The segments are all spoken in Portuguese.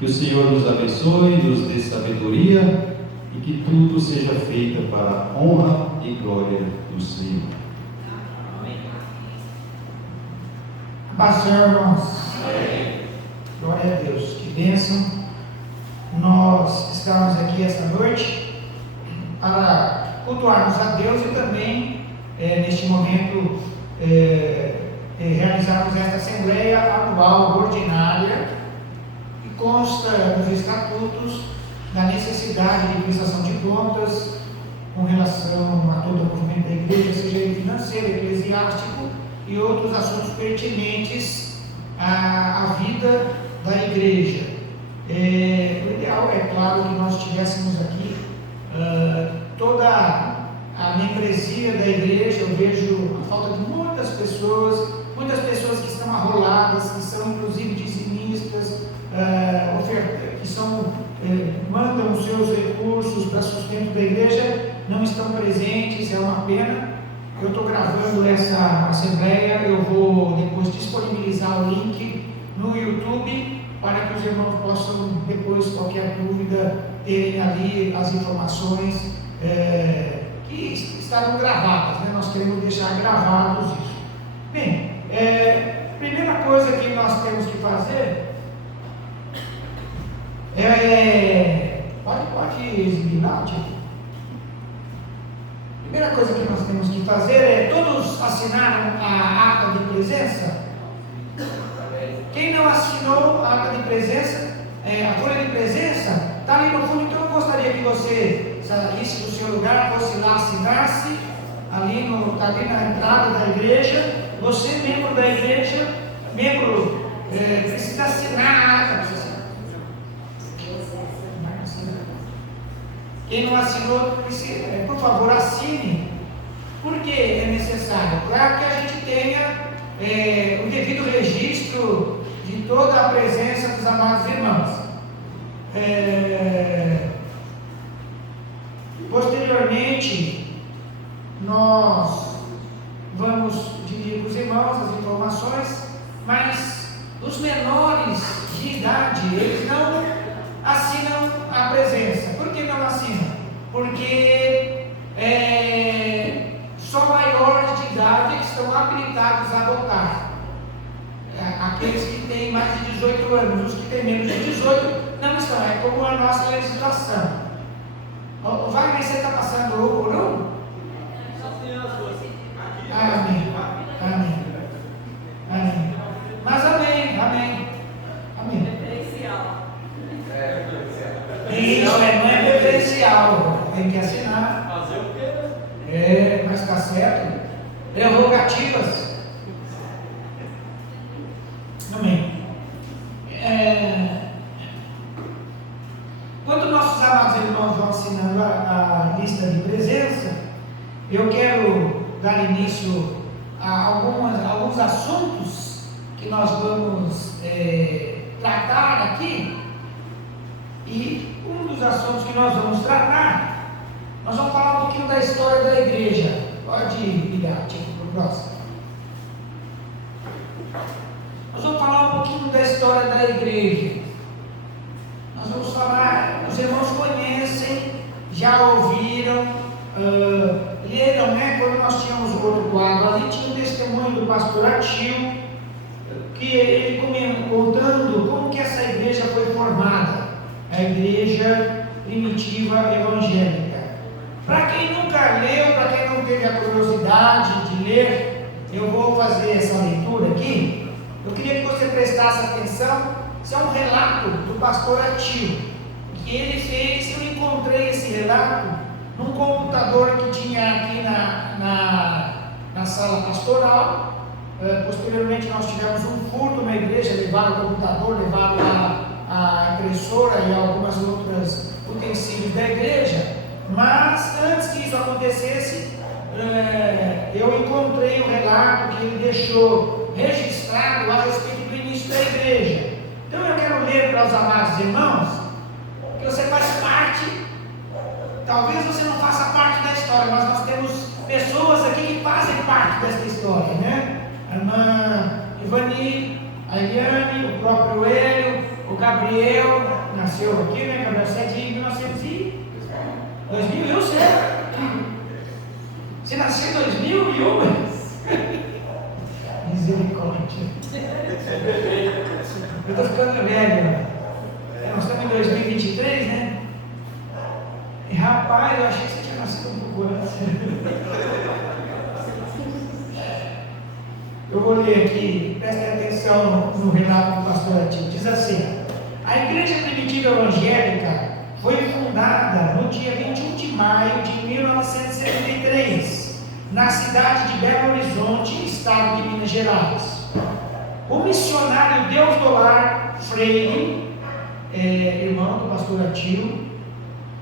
Que o Senhor nos abençoe, nos dê sabedoria e que tudo seja feito para a honra e glória do Senhor. Paz, Senhor, irmãos. Amém. Glória a Deus. Que bênção. Nós estamos aqui esta noite para cultuarmos a Deus e também, neste momento, realizarmos esta Assembleia Anual Ordinária, que consta nos estatutos da necessidade de prestação de contas com relação a todo o movimento da igreja, seja ele financeiro, eclesiástico e outros assuntos pertinentes à vida da igreja. O ideal é claro que nós tivéssemos aqui toda a membresia da igreja. Eu vejo a falta de muitas pessoas que estão arroladas, que são inclusive dizimistas, que mandam os seus recursos para sustento da igreja, não estão presentes, é uma pena. Eu estou gravando essa assembleia, eu vou depois disponibilizar o link no YouTube para que os irmãos possam, depois, qualquer dúvida, terem ali as informações que estarão gravadas, né? Nós queremos deixar gravados isso. Bem, primeira coisa que nós temos que fazer pode exibir lá, tipo. Primeira coisa que nós temos que fazer todos assinaram a ata de presença? Quem não assinou a ata de presença, a folha de presença, está ali no fundo. Então eu gostaria que você saísse do seu lugar, fosse lá, assinasse, está ali na entrada da igreja. Você, membro da igreja, precisa assinar a ata. Quem não assinou, por favor, assine. Por que é necessário? Para que a gente tenha o devido registro de toda a presença dos amados irmãos. Posteriormente, nós vamos dividir com os irmãos as informações, mas os menores de idade, eles não assinam a presença. Por que não assinam? Porque só maiores de idade estão habilitados a votar. Aqueles que têm mais de 18 anos, os que têm menos de 18 não estão. É como a nossa legislação. O Wagner, você está passando um por um? Amém. Mas amém. Isso, não é preferencial. Tem que assinar. Fazer o quê? Mas está certo. Prerrogativas. Amém. Quando nossos amados irmãos vão assinando a lista de presença, eu quero dar início a alguns assuntos que nós vamos tratar aqui. E um dos assuntos que nós vamos tratar, nós vamos falar um pouquinho da história da igreja. Pode ligar, tipo, para o próximo. Nós vamos falar um pouquinho da história da igreja. Nós vamos falar, os irmãos conhecem, já ouviram, leram, né? Quando nós tínhamos o outro quadro ali, tinha um testemunho do pastor Atil, que ele contando como que essa igreja foi formada, a igreja primitiva evangélica. Para quem nunca leu, para quem não teve a curiosidade de ler, eu vou fazer essa leitura aqui. Eu queria que você prestasse atenção. Isso é um relato do pastor Atil, que ele fez. Eu encontrei esse relato num computador que tinha aqui na sala pastoral. Posteriormente nós tivemos um furto na igreja, levaram o computador, levaram a impressora e algumas outras utensílios da igreja. Mas antes que isso acontecesse, eu encontrei um relato que ele deixou registrado a respeito do início da igreja. Então eu quero ler para os amados irmãos, que você faz parte. Talvez você não faça parte da história, mas nós temos pessoas aqui que fazem parte dessa história, né? A irmã Ivani, a Eliane, o próprio Hélio, O Gabriel nasceu aqui, né? Gabriel 7 em 1900 e 2000, eu sei. Você nasceu em 2001? Misericórdia. Eu estou ficando velho. Nós estamos em 2023, né? E rapaz, eu achei que você tinha nascido um pouco antes. Eu vou ler aqui, prestem atenção no relato do pastor Atil. Diz assim: a igreja primitiva evangélica foi fundada no dia 21 de maio de 1973, na cidade de Belo Horizonte, estado de Minas Gerais. O missionário Deusdolar Freire, irmão do pastor Atil,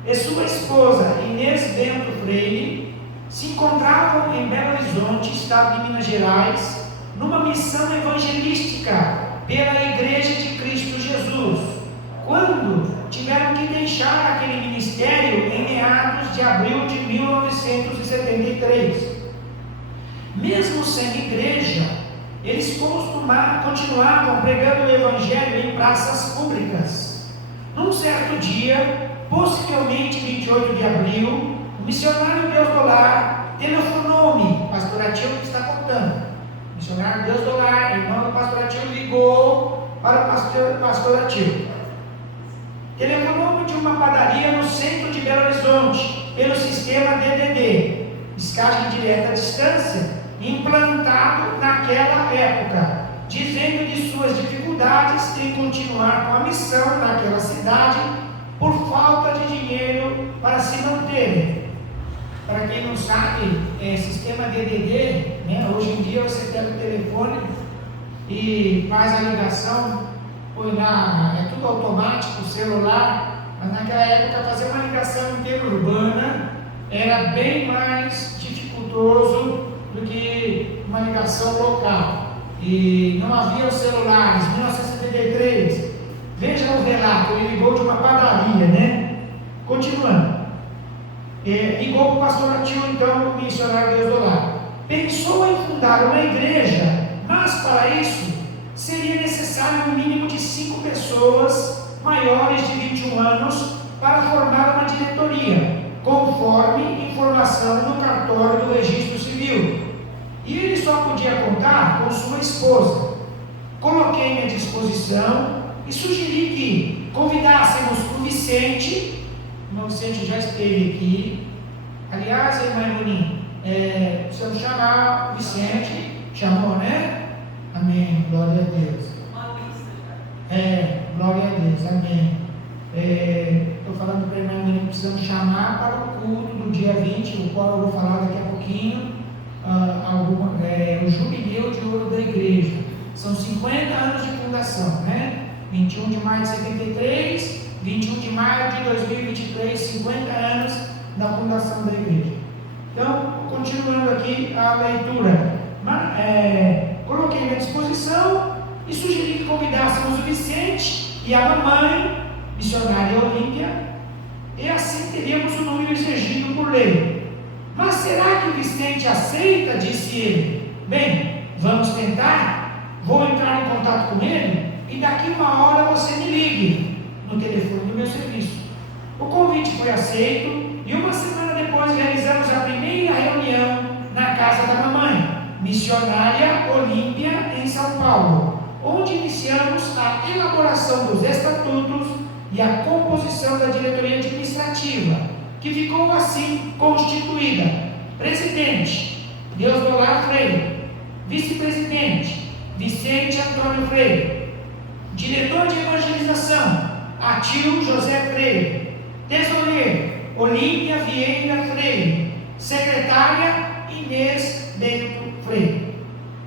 e sua esposa Inês Bento Freire se encontravam em Belo Horizonte, estado de Minas Gerais, numa missão evangelística pela Igreja de Cristo Jesus, quando tiveram que deixar aquele ministério em meados de abril de 1973. Mesmo sendo igreja, eles continuavam pregando o evangelho em praças públicas. Num certo dia, possivelmente 28 de abril, o missionário Deusdolar telefonou-me, pastor Atil que está contando. O missionário Deusdolar, irmão do pastor Atil, ligou para o pastor Atil. Telefonou-me de uma padaria no centro de Belo Horizonte, pelo sistema DDD, descagem direta à distância, implantado naquela época, dizendo de suas dificuldades em continuar com a missão naquela cidade por falta de dinheiro para se manterem. Para quem não sabe, sistema DDD, né? Hoje em dia você pega o telefone e faz a ligação, é tudo automático, celular, mas naquela época fazer uma ligação interurbana era bem mais dificultoso do que uma ligação local. E não havia os celulares. 1973, veja o relato, ele ligou de uma padaria, né? Continuando. Ligou para o pastor Atil, então, o missionário Deusdolar. Pensou em fundar uma igreja, mas para isso seria necessário um mínimo de 5 pessoas maiores de 21 anos para formar uma diretoria, conforme informação no cartório do registro civil. E ele só podia contar com sua esposa. Coloquei-me à disposição e sugeri que convidássemos o Vicente. O irmão Vicente já esteve aqui. Aliás, irmã Evoninha, precisamos chamar o Vicente. Chamou, né? Amém. Glória a Deus. Glória a Deus. Amém. Estou falando para a irmã Evoninha que precisamos chamar para o culto do dia 20, o qual eu vou falar daqui a pouquinho. O jubileu de ouro da igreja. São 50 anos de fundação, né? 21 de maio de 73, 21 de maio de 2023, 50 anos da fundação da igreja. Então, continuando aqui a leitura, coloquei à disposição e sugeri que convidássemos o Vicente e a mamãe, missionária Olímpia, e assim teríamos o número exigido por lei. Mas será que o Vicente aceita? Disse ele. Bem, vamos tentar. Vou entrar em contato com ele e daqui uma hora você me ligue no telefone do meu serviço. O convite foi aceito e uma semana depois realizamos a primeira reunião na casa da mamãe, missionária Olímpia, em São Paulo, onde iniciamos a elaboração dos estatutos e a composição da diretoria administrativa, que ficou assim constituída: presidente, Deusdolar Freire; vice-presidente, Vicente Antônio Freire; diretor de evangelização, Atil José Freire; tesoureiro, Olímpia Vieira Freire; secretária, Inês Bento Freire.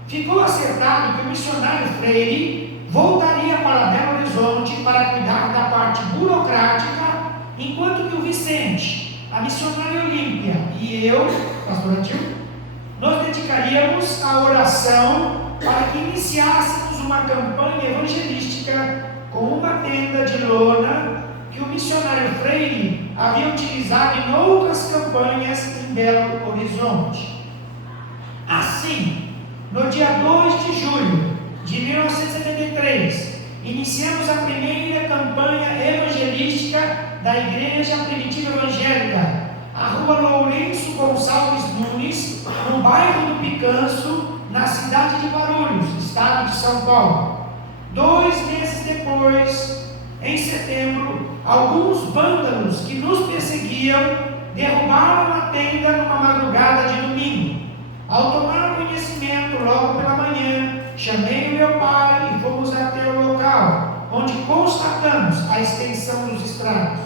Ficou acertado que o missionário Freire voltaria para Belo Horizonte para cuidar da parte burocrática, enquanto que o Vicente, a missionária Olímpia e eu, pastor Atil, nos dedicaríamos à oração para que iniciássemos uma campanha evangelística com uma tenda de lona que o missionário Freire havia utilizado em outras campanhas em Belo Horizonte. Assim, no dia 2 de julho de 1973, iniciamos a primeira campanha evangelística da Igreja Primitiva Evangélica, a Rua Lourenço Gonçalves Nunes, no bairro do Picanço, na cidade de Guarulhos, estado de São Paulo. 2 meses depois, em setembro, alguns vândalos que nos perseguiam derrubaram a tenda numa madrugada de domingo. Ao tomar conhecimento logo pela manhã, chamei o meu pai e fomos até o local, onde constatamos a extensão dos estragos.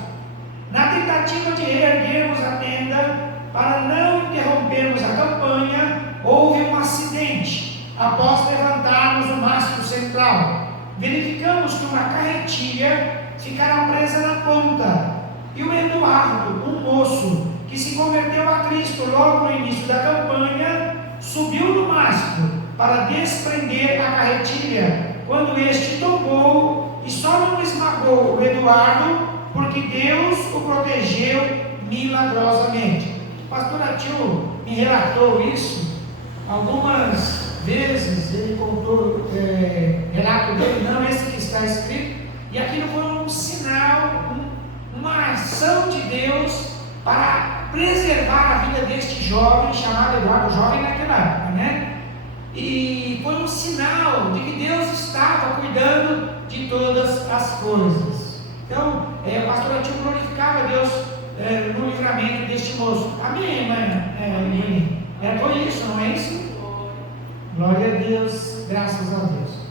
Na tentativa de reerguermos a tenda, para não interrompermos a campanha, houve um acidente após levantarmos o mastro central. Verificamos que uma carretilha ficara presa na ponta, e o Eduardo, um moço que se converteu a Cristo logo no início da campanha, subiu no mastro para desprender a carretilha, quando este tombou e só não esmagou o Eduardo, porque Deus o protegeu milagrosamente. O pastor Atil me relatou isso algumas vezes, ele contou relato dele, não esse que está escrito, e aquilo foi um sinal, uma ação de Deus para preservar a vida deste jovem chamado Eduardo, jovem naquela época, né? E foi um sinal de que Deus estava cuidando de todas as coisas. Então, o pastor Atil glorificava a Deus no livramento deste moço. Amém, irmã? Foi isso, não é isso? Glória a Deus, graças a Deus.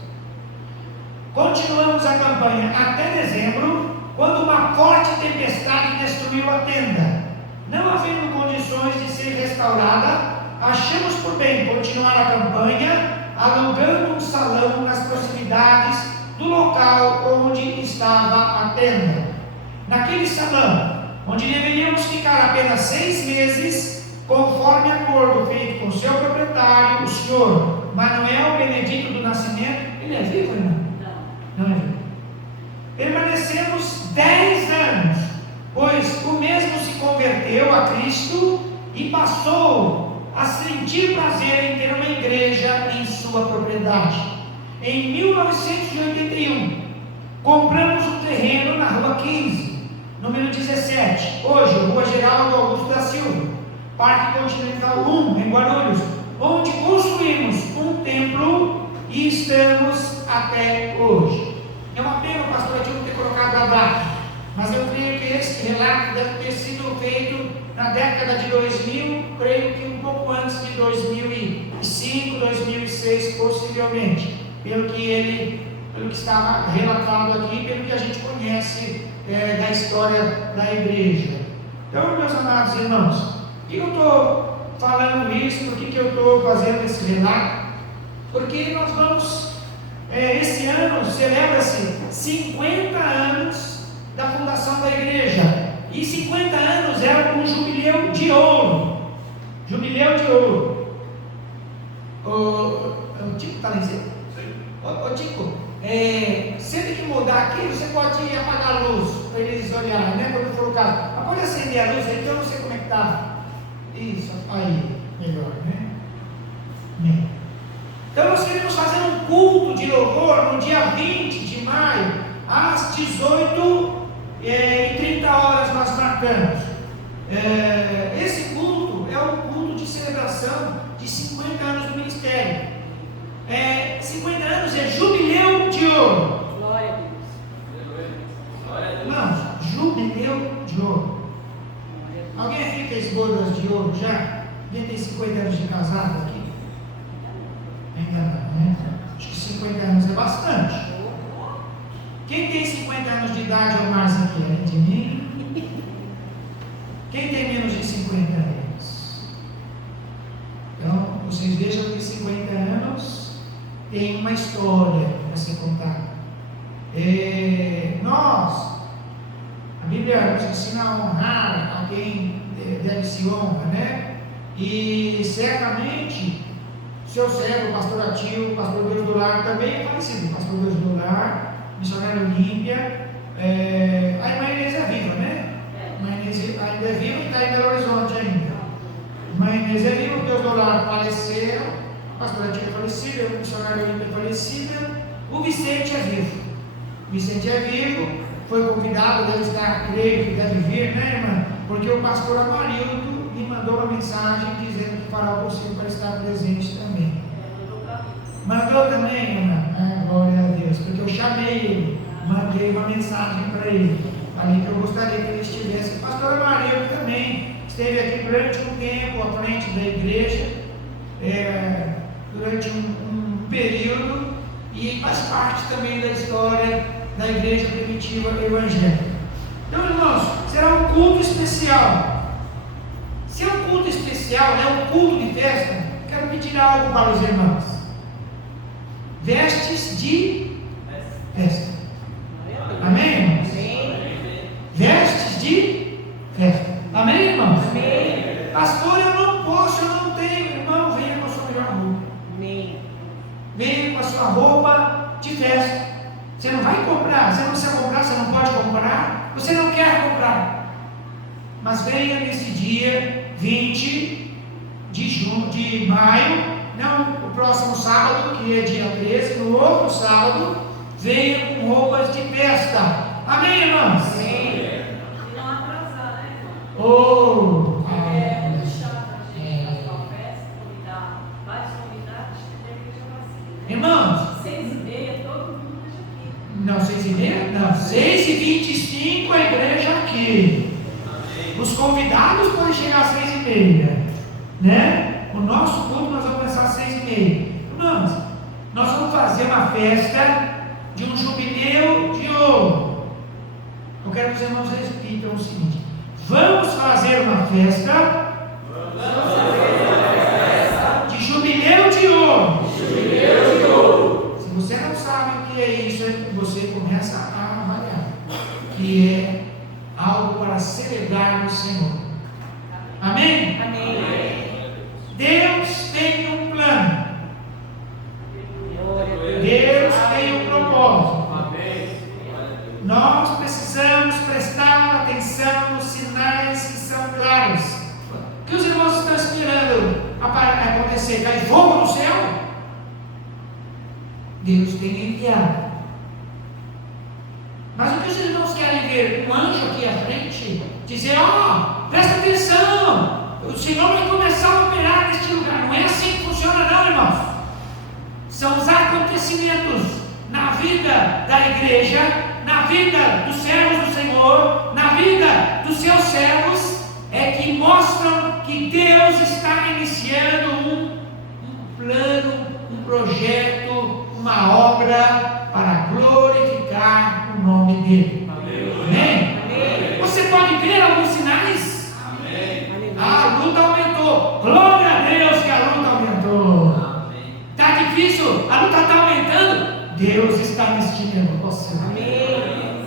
Continuamos a campanha até dezembro, quando uma forte tempestade destruiu a tenda. Não havendo condições de ser restaurada, achamos por bem continuar a campanha, alugando um salão nas proximidades do local onde estava a tenda. Naquele salão, onde deveríamos ficar apenas 6 meses, conforme acordo feito com seu proprietário, o senhor Manuel Benedito do Nascimento. Ele é vivo, irmão? Não é vivo. Permanecemos 10 anos, pois o mesmo se converteu a Cristo e passou a sentir prazer em ter uma igreja em sua propriedade. Em 1981, compramos um terreno na Rua 15, número 17, hoje Rua Geraldo Augusto da Silva, Parque Continental 1, em Guarulhos, onde construímos um templo e estamos até hoje. É uma pena o pastor Atil ter colocado a data, mas eu creio que esse relato deve ter sido feito na década de 2000, creio que um pouco antes de 2005, 2006, possivelmente, pelo que estava relatado aqui, pelo que a gente conhece da história da igreja. Então, meus amados irmãos, por que eu estou falando isso? Por que eu estou fazendo esse relato? Porque nós vamos, esse ano celebra-se 50 anos da fundação da igreja, e 50 anos é um jubileu de ouro. Jubileu de ouro. O Tico está lá em cima? Ô Tico, sempre que mudar aqui, você pode apagar a luz para eles olharem, né? Quando for o caso. Mas pode acender a luz aí, que eu não sei como é que está. Isso, aí, melhor, né? Então nós queremos fazer um culto de louvor no dia 20 de maio, às 18h30 nós marcamos. Esse culto é um culto de celebração de 50 anos do ministério. 50 anos é jubileu de ouro. Glória a Deus. Irmãos, jubileu de ouro. Alguém aqui fez bodas de ouro já? Alguém tem 50 anos de casado aqui? Ainda não, né? Acho que 50 anos é bastante. Quem tem 50 anos de idade ou mais aqui? Além de mim? Quem tem menos de 50 anos? Então, vocês vejam que 50 anos tem uma história para ser contada. A Bíblia nos ensina a honrar a quem deve se honra, né? E certamente, seu servo, o pastor Atil, o pastor Deus do Lar, também é falecido. O pastor Deus do Lar, missionário Olímpia, a irmã Inês é viva, né? A irmã Inês ainda é viva e está em Belo Horizonte ainda. A irmã Inês é viva, o Deus do Lar faleceu, o pastor Atil é falecido, o missionário Olímpia é falecido, o Vicente é vivo. Vicente é vivo, foi convidado, deve estar, creio que deve vir, né, irmã? Porque o pastor Amarildo me mandou uma mensagem dizendo que fará o possível para estar presente também. Mandou também, irmã? Glória a Deus, porque eu chamei ele, mandei uma mensagem para ele. Falei que eu gostaria que ele estivesse. O pastor Amarildo também esteve aqui durante um tempo à frente da igreja, durante um período, e faz parte também da história da igreja primitiva evangélica. Então, irmãos, será um culto especial. Se é um culto especial, um culto de festa, quero pedir algo para os irmãos: vestes de festa. Amém, irmãos? Vestes de festa. Amém, irmãos? Amém. Pastor, eu não posso, eu não tenho. Irmão, venha com a sua melhor roupa. Amém. Venha com a sua roupa de festa. Você não vai comprar, você não precisa comprar, você não pode comprar, você não quer comprar. Mas venha nesse dia 20 de maio, não o próximo sábado, que é dia 13, no outro sábado, venha com roupas de festa. Amém, irmãos? Amém. E não atrasar, né, irmão? Oh, É muito chato a gente fazer uma festa, convidar vários convidados e ter igreja vazia. irmãos, 6h30, todo mundo esteja aqui. não, 6h30? Não, 6h25 a igreja aqui. Os convidados podem chegar às 6h30, né? O nosso culto nós vamos começar às 6h30. Irmãos, nós vamos fazer uma festa de um jubileu de ouro. Eu quero que os irmãos repitam o seguinte: vamos fazer uma festa de jubileu de ouro. Se você não sabe o que é isso, você começa a avaliar, que é algo para celebrar o Senhor. Amém? Amém. Deus tem um plano. Deus tem um propósito. Nós precisamos prestar atenção nos sinais que são claros. O que os irmãos estão esperando acontecer? Cai fogo no céu? Deus tem enviado. Mas o que os irmãos querem ver? Um anjo aqui à frente, dizer: presta atenção, o Senhor vai começar a operar neste lugar. Não é assim que funciona, não, irmãos. São os acontecimentos na vida da igreja, na vida dos servos do Senhor, na vida dos seus servos, que mostram que Deus está iniciando um plano, um projeto, uma obra para glorificar o nome dele. Amém? Amém. Você pode ver alguns sinais? Amém. A luta aumentou. Glória a Deus que a luta aumentou. Está difícil, a luta está aumentando. Deus está investindo você. Amém.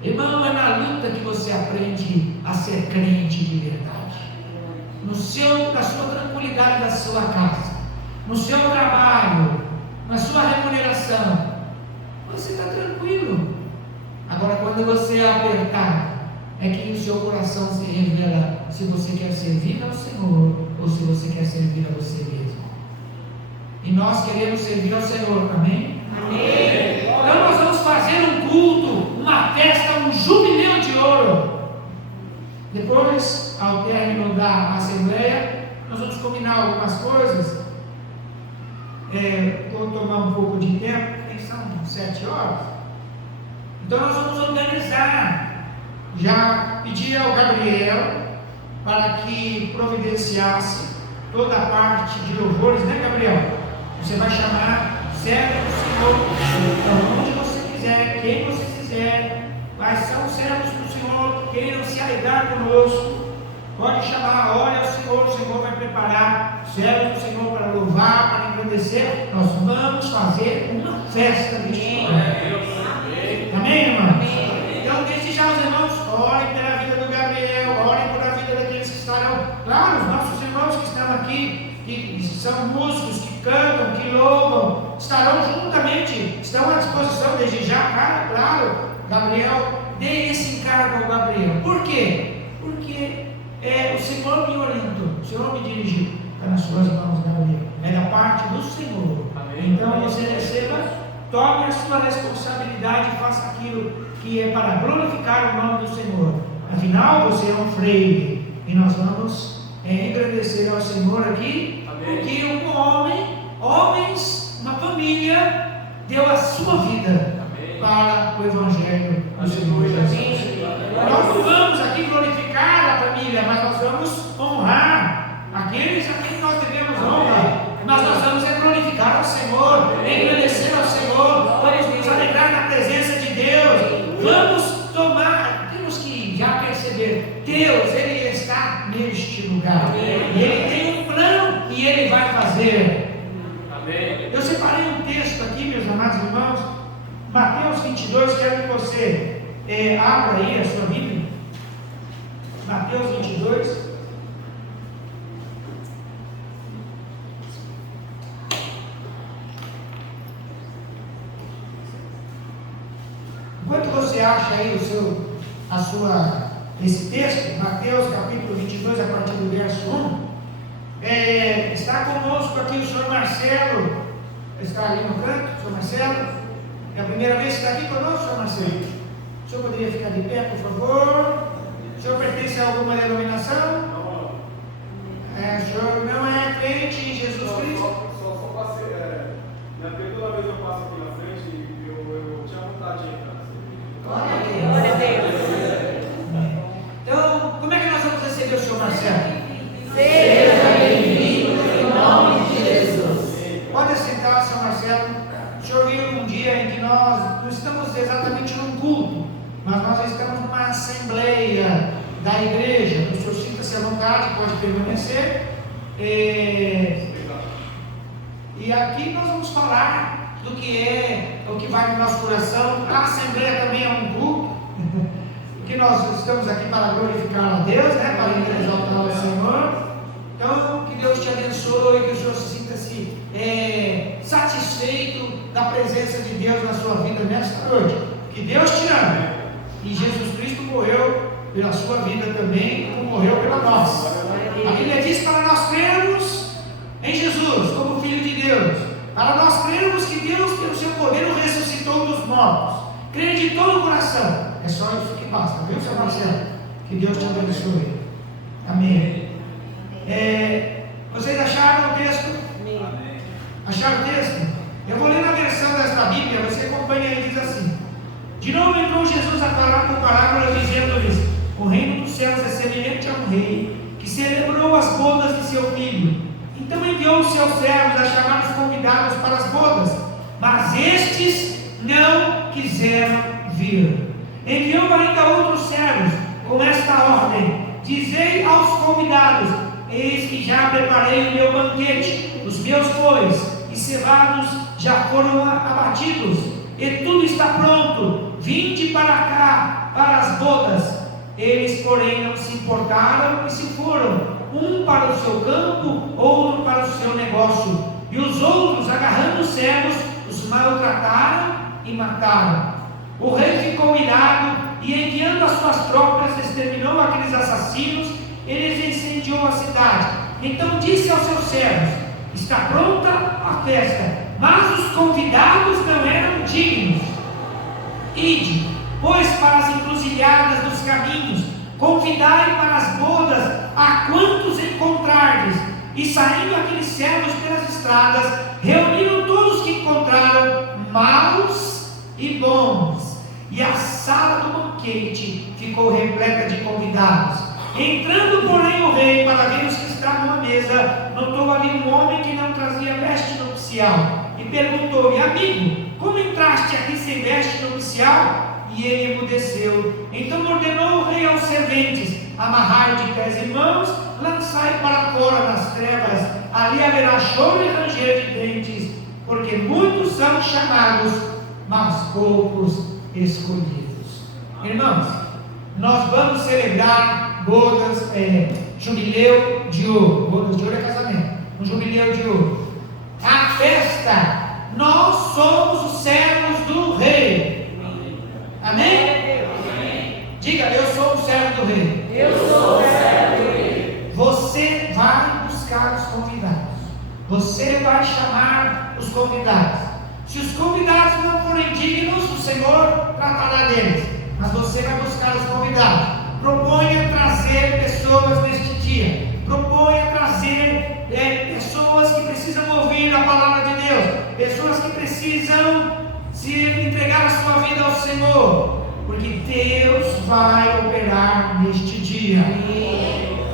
Irmão, é na luta que você aprende a ser crente de verdade. Na sua tranquilidade da sua casa, no seu trabalho, na sua remuneração, você está tranquilo. Agora, quando você é apertado, é que o seu coração se revela se você quer servir ao Senhor ou se você quer servir a você mesmo. E nós queremos servir ao Senhor, amém? Amém. Então nós vamos fazer um culto, uma festa, um jubileu de ouro. Depois, ao término da assembleia, nós vamos combinar algumas coisas. Vou tomar um pouco de tempo, são 7 horas. Então nós vamos organizar. Já pedi ao Gabriel para que providenciasse toda a parte de louvores, né, Gabriel? Você vai chamar servo do Senhor, então onde você quiser, quem você quiser, quais são os servos do Senhor, queiram se alegrar conosco, pode chamar, olha o Senhor vai preparar servos do Senhor para louvar, para engrandecer. Nós vamos fazer uma festa de Deus. Amém, irmãos? Então, desde já os irmãos, orem pela vida do Gabriel, orem pela vida daqueles que estarão, claro, os nossos irmãos que estão aqui, que são músicos, que cantam, que louvam, estarão juntamente, estão à disposição desde já, claro, Gabriel, dê esse encargo ao Gabriel. Por quê? Porque o Senhor me orientou, o Senhor me dirigiu. Está nas suas mãos, Gabriel. É da parte do Senhor. Amém. Então você receba tome a sua responsabilidade e faça aquilo que é para glorificar o nome do Senhor. Afinal, você é um freire e nós vamos engrandecer ao Senhor aqui. Amém. Porque um homem, homens, uma família deu a sua vida. Amém. Para o Evangelho do Senhor Jesus. Nós não vamos aqui glorificar a família, mas nós vamos honrar aqueles a quem nós devemos honrar. Mas nós vamos glorificar ao Senhor, engrandecer ao Senhor, vamos nos alegrar na presença de Deus. Vamos tomar, temos que já perceber, Deus, Ele está neste lugar. E Ele tem um plano e Ele vai fazer. Amém. Eu separei um texto aqui, meus amados irmãos, Mateus 22, quero que você abra aí a sua Bíblia. Mateus 22. Enquanto você acha aí esse texto, Mateus capítulo 22, a partir do verso 1, está conosco aqui o senhor Marcelo, está ali no canto, o senhor Marcelo, é a primeira vez que está aqui conosco, senhor Marcelo. O senhor poderia ficar de pé, por favor? O senhor pertence a alguma denominação? O senhor não é crente em Jesus Cristo? Só passei, toda vez eu passo aqui na frente, eu tinha vontade de entrar. Glória a Deus. Então, como é que nós vamos receber o senhor Marcelo? Seja bem-vindo em nome de Jesus. Pode sentar, senhor Marcelo. O senhor viu um dia em que nós não estamos exatamente num culto, mas nós estamos numa assembleia da igreja. O senhor sinta-se à vontade, pode permanecer. E aqui nós vamos falar do que é, o que vai no nosso coração. A assembleia também é um culto, porque nós estamos aqui para glorificar a Deus, né? Para exaltar o Senhor. Então, que Deus te abençoe, que o Senhor se sinta-se satisfeito da presença de Deus na sua vida nesta noite. Que Deus te ama. E Jesus Cristo morreu pela sua vida também, como morreu pela nossa. A Bíblia diz para nós crermos em Jesus como Filho de Deus, para nós crermos que Deus, pelo seu poder, o ressuscitou dos mortos. Crer de todo o coração. É só isso que basta, viu, seu Marcelo? Que Deus te abençoe. Amém. Vocês acharam o texto? Amém. Acharam o texto? Eu vou ler na versão desta Bíblia, você acompanha aí, diz assim: de novo entrou Jesus a falar por parábolas, dizendo-lhes: o reino dos céus é semelhante a um rei que celebrou as bodas de seu filho. Então enviou os seus servos a chamar os convidados para as bodas, mas estes não quiseram vir. Enviou ainda outros servos com esta ordem: dizei aos convidados: eis que já preparei o meu banquete, os meus bois e cevados já foram abatidos, e tudo está pronto, vinde para cá, para as bodas. Eles, porém, não se importaram e se foram, um para o seu campo, outro para o seu negócio. E os outros, agarrando os servos, os maltrataram e mataram. O rei ficou irado e, enviando as suas tropas, exterminou aqueles assassinos. Eles incendiou a cidade. Então disse aos seus servos: está pronta a festa, mas os convidados não eram dignos. Ide, pois, para as encruzilhadas dos caminhos, convidai para as bodas a quantos encontrardes. E saindo aqueles servos pelas estradas, reuniram todos que encontraram, maus e bons, e a sala do banquete ficou repleta de convidados. Entrando, porém, o rei para ver os que estavam à mesa, notou ali um homem que não trazia veste nupcial, e perguntou-lhe: amigo, como entraste aqui sem veste nupcial? E ele emudeceu. Então ordenou o rei aos serventes: amarrai de pés e mãos, lançai para fora nas trevas, ali haverá choro e ranger de dentes, porque muitos são chamados, mas poucos escolhidos. Irmãos, nós vamos celebrar bodas, jubileu de ouro. Bodas de ouro é casamento, um jubileu de ouro. A festa, nós somos os servos do rei. Amém? Amém? Diga: eu sou o servo do rei. Eu sou o servo do rei. Você vai buscar os convidados. Você vai chamar os convidados. Se os convidados não forem dignos, o Senhor tratará deles. Mas você vai buscar os convidados. Proponha trazer pessoas neste dia. Proponha trazer pessoas que precisam ouvir a palavra de Deus. Pessoas que precisam se entregar a sua vida ao Senhor. Porque Deus vai operar neste dia.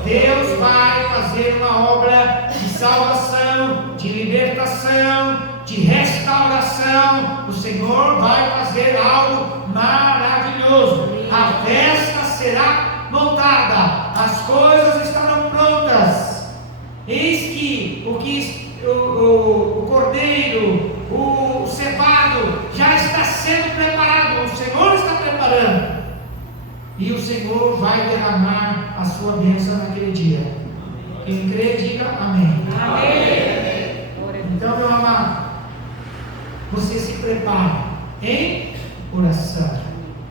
Deus vai fazer uma obra de salvação, de libertação, de restauração. O Senhor vai fazer algo maravilhoso. A festa será montada, as coisas estarão prontas. Eis que o cordeiro, o cevado já está sendo preparado. O Senhor está preparando. E o Senhor vai derramar a sua bênção naquele dia. Quem crê, diga amém. Amém. Então, meu amado, você se prepara em oração.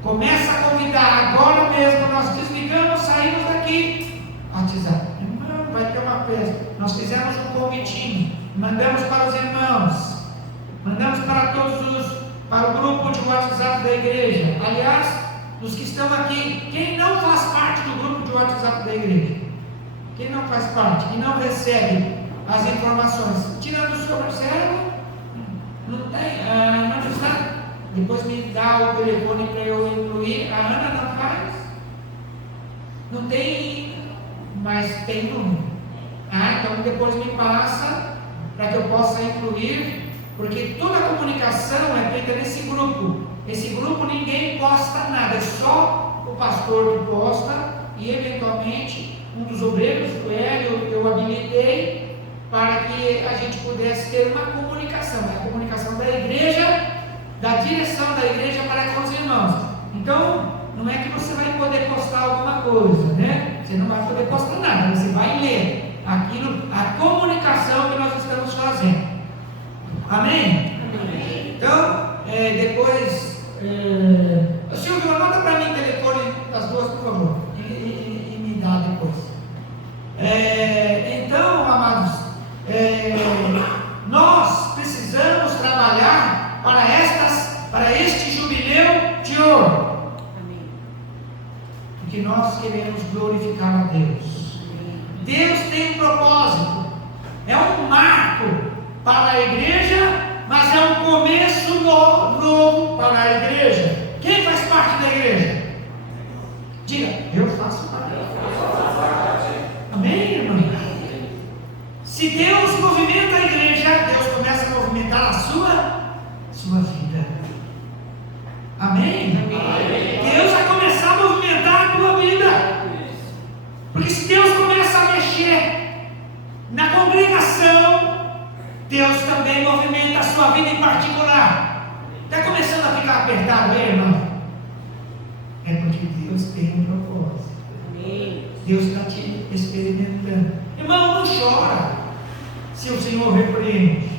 Começa a convidar. Agora mesmo nós desligamos, saímos daqui. WhatsApp. Irmão, vai ter uma festa. Nós fizemos um convitinho. Mandamos para os irmãos. Mandamos para para o grupo de WhatsApp da igreja. Aliás, dos que estão aqui, quem não faz parte do grupo de WhatsApp da igreja? Quem não faz parte, que não recebe as informações, tirando o seu Marcelo, não tem, não está. Depois me dá o telefone para eu incluir. A Ana não faz? Não tem, mas tem número. Então depois me passa para que eu possa incluir, porque toda a comunicação é feita nesse grupo. Esse grupo ninguém posta nada, é só o pastor que posta e eventualmente um dos obreiros, o Hélio, eu habilitei para que a gente pudesse ter uma comunicação, a comunicação da igreja, da direção da igreja para com os irmãos. Então, não é que você vai poder postar alguma coisa, né? Você não vai poder postar nada, você vai ler aquilo, a comunicação que nós estamos fazendo. Amém? Amém. Então, depois, Silvio, manda para mim o telefone das duas, por favor, e me dá depois. Então, amados, nós precisamos trabalhar para este jubileu de ouro. Amém. Porque nós queremos glorificar a Deus. Deus tem um propósito, é um marco para a igreja, mas é um começo novo para a igreja. Quem faz parte da igreja? Diga, eu faço parte. Amém, irmão? Se Deus movimenta a igreja, Deus começa a movimentar a sua vida. Amém? Amém? Deus vai começar a movimentar a tua vida. Porque se Deus começa a mexer na congregação, Deus também movimenta a sua vida em particular. Está começando a ficar apertado aí, irmão? É porque Deus tem um propósito. Amém. Deus está te experimentando. Irmão, não chora se o Senhor repreende,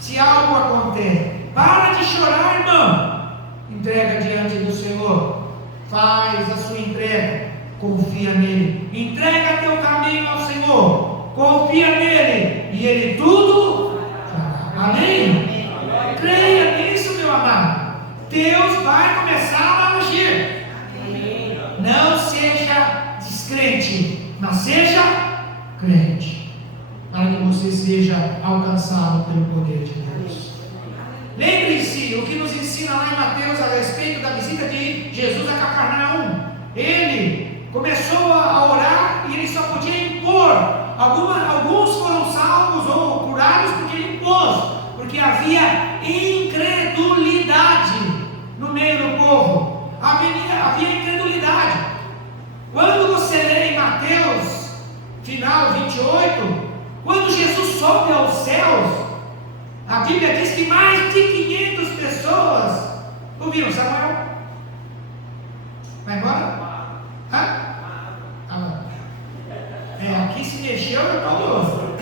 se algo acontece. Para de chorar, irmão. Entrega diante do Senhor. Faz a sua entrega. Confia nele. Entrega teu caminho ao Senhor. Confia nele. E ele tudo fará. Amém? Amém? Creia nisso, meu amado. Deus vai começar a agir. Amém. Não seja descrente, mas seja crente, para que você seja alcançado pelo poder de Deus. Lembre-se o que nos ensina lá em Mateus a respeito da visita de Jesus a Cafarnaum. Ele começou a orar e ele só podia impor. Alguns foram salvos ou curados porque ele impôs, porque havia incredulidade no meio do povo. Havia incredulidade. Quando você lê em Mateus, final 28, quando Jesus sobe aos céus, a Bíblia diz que mais de 500 pessoas ouviram. Samuel, vai embora? Aqui se mexeu, eu estou de olho.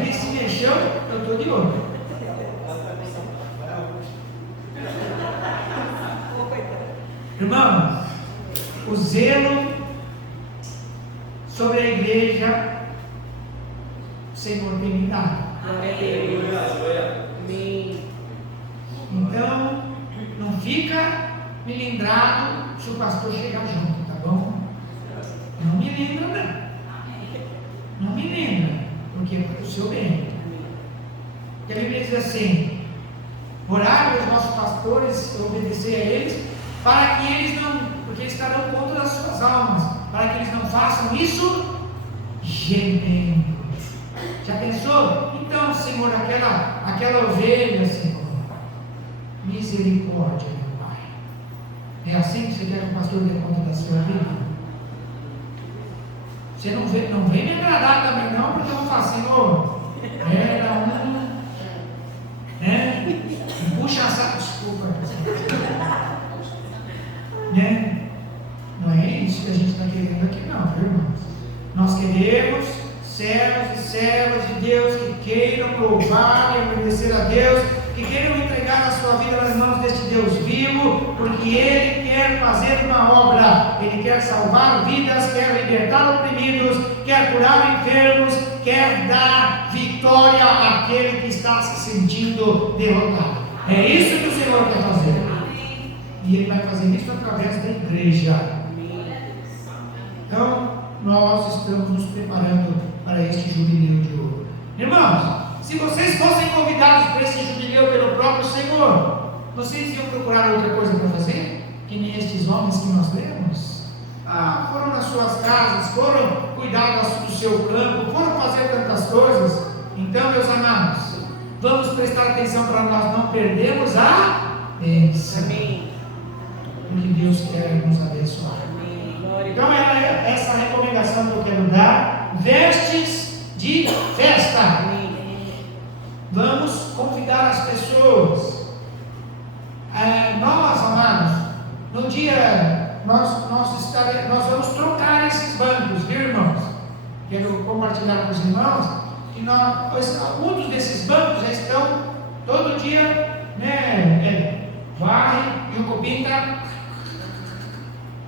Aqui se mexeu, eu estou de olho. Irmãos, o zelo sobre a igreja, o Senhor tem me dado. Amém. Amém. Então, não fica melindrado se o pastor chegar junto, tá bom? Não me lembra, não. Não me lembra, porque é para o seu bem. E a Bíblia diz assim: orar pelos nossos pastores, obedecer a eles, para que eles não, porque eles estarão contra das suas almas, para que eles não façam isso gemendo. Já pensou? Então, Senhor, aquela ovelha, Senhor, misericórdia, meu Pai. É assim que você quer que o pastor dê conta da sua vida? Você não vem me agradar também não, porque eu vou falar, Senhor, era puxa a saco, desculpa. Não é isso que a gente está querendo aqui não, viu, irmãos? Nós queremos servos e servas de Deus que queiram louvar e obedecer a Deus, que queiram entregar a sua vida nas mãos deste Deus vivo, porque Ele quer fazer uma obra, Ele quer salvar vidas, quer libertar oprimidos, quer curar enfermos, quer dar vitória àquele que está se sentindo derrotado. É isso que o Senhor quer fazer. E Ele vai fazer isso através da igreja. Então, nós estamos nos preparando para este jubileu de ouro. Irmãos, se vocês fossem convidados para esse jubileu pelo próprio Senhor, vocês iam procurar outra coisa para fazer? Que nem estes homens que nós lemos? Foram nas suas casas, foram cuidar do seu campo, foram fazer tantas coisas. Então, meus amados, vamos prestar atenção para nós não perdermos a bênção. Amém. Porque Deus quer nos abençoar. Então, é essa recomendação que eu quero dar. Vestes de festa. Vamos convidar as pessoas. Nós, amados, no dia, nós vamos trocar esses bancos, viu, irmãos? Quero compartilhar com os irmãos que muitos desses bancos já estão todo dia, varre e o cupim está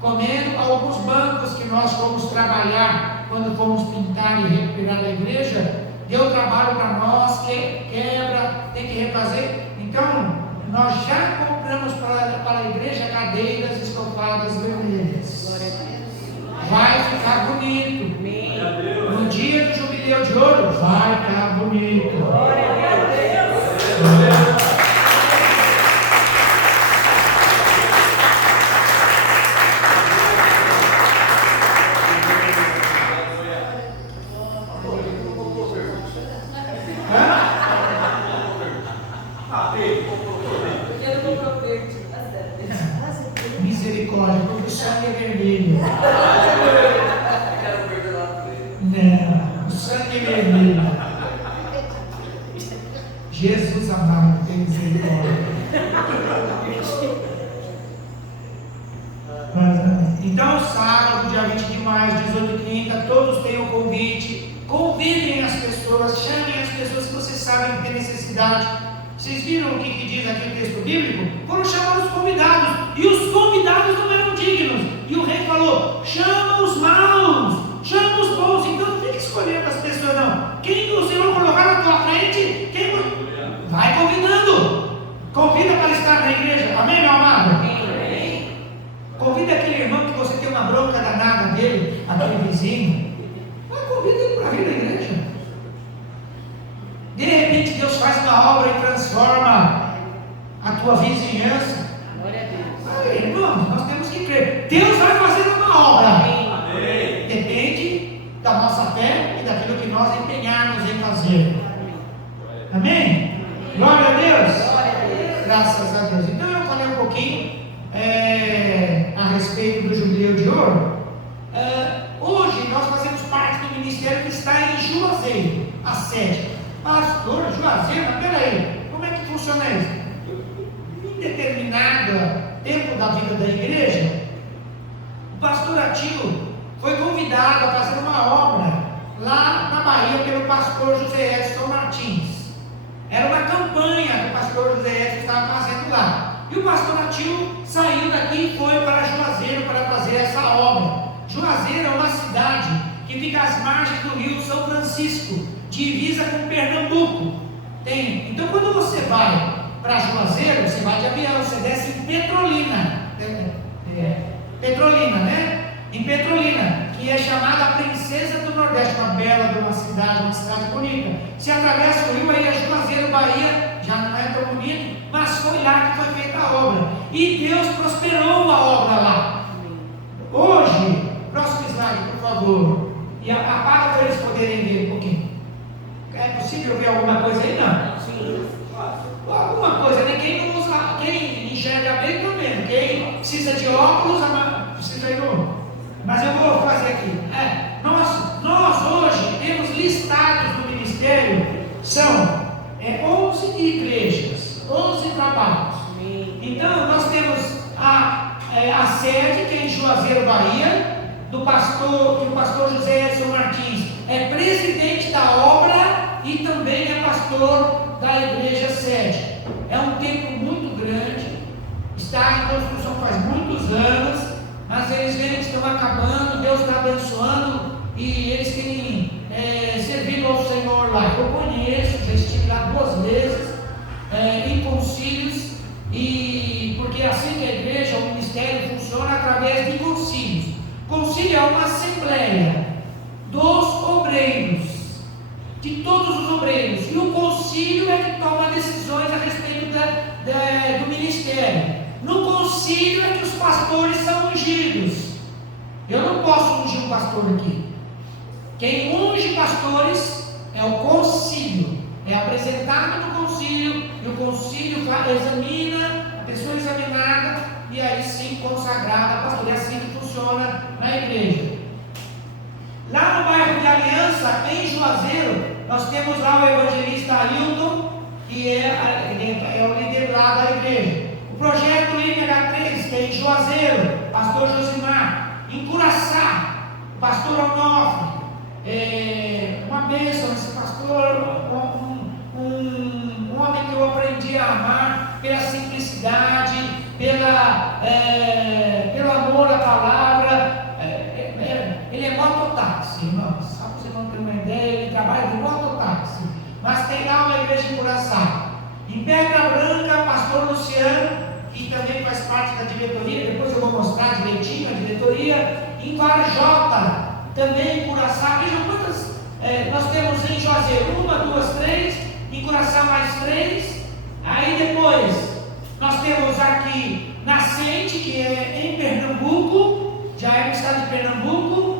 comendo. Alguns bancos que nós fomos trabalhar quando fomos pintar e recuperar a igreja, deu trabalho para nós, que quebra, tem que refazer. Então, nós já compramos para a igreja cadeiras estofadas vermelhas. Vai ficar bonito. No dia do jubileu de ouro, vai ficar bonito. Glória a Deus. Misericórdia, porque o sangue é vermelho. Não, o sangue é vermelho. Jesus amado, tem misericórdia. Então, sábado, dia 20 de maio, 18h30, todos têm o convite. Convidem as pessoas, chamem as pessoas que vocês sabem que têm necessidade. Vocês viram o que diz aqui o texto bíblico? Foram chamar os convidados, e os convidados não eram dignos. E o rei falou: chama os maus, chama os bons. Então não fique escolhendo as pessoas, não. Quem o Senhor colocar na tua frente, vai convidando. Convida para estar na igreja. Amém, meu amado? Amém. Convida aquele irmão que você tem uma bronca danada dele, aquele vizinho. Convida ele para vir na igreja. De repente Deus faz uma obra e transforma a tua vizinhança. Glória a Deus. Irmãos, nós temos que crer. Deus vai fazer uma obra. Amém. Depende da nossa fé e daquilo que nós empenharmos em fazer. Amém? Glória a Deus. Glória a Deus. Graças a Deus. Então eu falei um pouquinho a respeito do jubileu de ouro. Hoje nós fazemos parte do ministério que está em Juazeiro, a sede. Pastor, Juazeiro, mas peraí, como é que funciona isso? Em determinado tempo da vida da igreja, o pastor Atil foi convidado a fazer uma obra lá na Bahia pelo pastor José Edson Martins. Era uma campanha que o pastor José Edson estava fazendo lá. E o pastor Atil saiu daqui e foi para Juazeiro para fazer essa obra. Juazeiro é uma cidade que fica às margens do rio São Francisco, divisa com Pernambuco. Tem Então, quando você vai para Juazeiro, você vai de avião, você desce em Petrolina. Petrolina, né? Em Petrolina, que é chamada a Princesa do Nordeste, uma bela de uma cidade bonita. Você atravessa o rio, aí é Juazeiro, Bahia, já não é tão bonito, mas foi lá que foi feita a obra. E Deus prosperou a obra lá. Hoje, próximo slide, por favor. E apaga para eles poderem ver um pouquinho. É possível ver alguma coisa aí? Não. Alguma coisa, né? Quem não usa, quem enxerga bem também. Quem precisa de óculos, precisa ir no. Mas eu vou fazer aqui. Nós hoje temos listados no ministério, são 11 igrejas, 11 trabalhos. Então nós temos a sede, que é em Juazeiro, Bahia, que o pastor José Edson Martins é presidente da obra e também é pastor da igreja sede. É um tempo muito grande, está em construção faz muitos anos, mas eles veem que estão acabando, Deus está abençoando e eles têm servido ao Senhor lá. Eu conheço, já estive lá 2 vezes em concílios, e porque assim que a igreja, o ministério funciona através de concílios. Concílio é uma assembleia dos obreiros, de todos os obreiros, e o concílio é que toma decisões a respeito do ministério. No concílio é que os pastores são ungidos. Eu não posso ungir um pastor aqui. Quem unge pastores é o concílio, é apresentado no concílio, e o concílio examina, a pessoa examinada, e aí sim consagrada a pastor. É assim que funciona na igreja. Lá no bairro de Aliança, em Juazeiro, nós temos lá o evangelista Ailton, que é o líder lá da igreja. O projeto H3, que é em Juazeiro, pastor Josimar. Em Curaçá, o pastor Onofre. Uma bênção esse pastor, um homem que eu aprendi a amar pela simplicidade, pelo amor à palavra. Ele é mototáxi, irmãos. Só para você não ter uma ideia, ele trabalha de mototáxi. Mas tem lá uma igreja em Curaçá. Em Pedra Branca, pastor Luciano, que também faz parte da diretoria, depois eu vou mostrar direitinho a diretoria. Em Varjota, também em Curaçá. Vejam quantas nós temos em Juazeiro: 1, 2, 3, em Curaçá mais 3. Aí depois nós temos aqui Nascente, que é em Pernambuco, já é no estado de Pernambuco.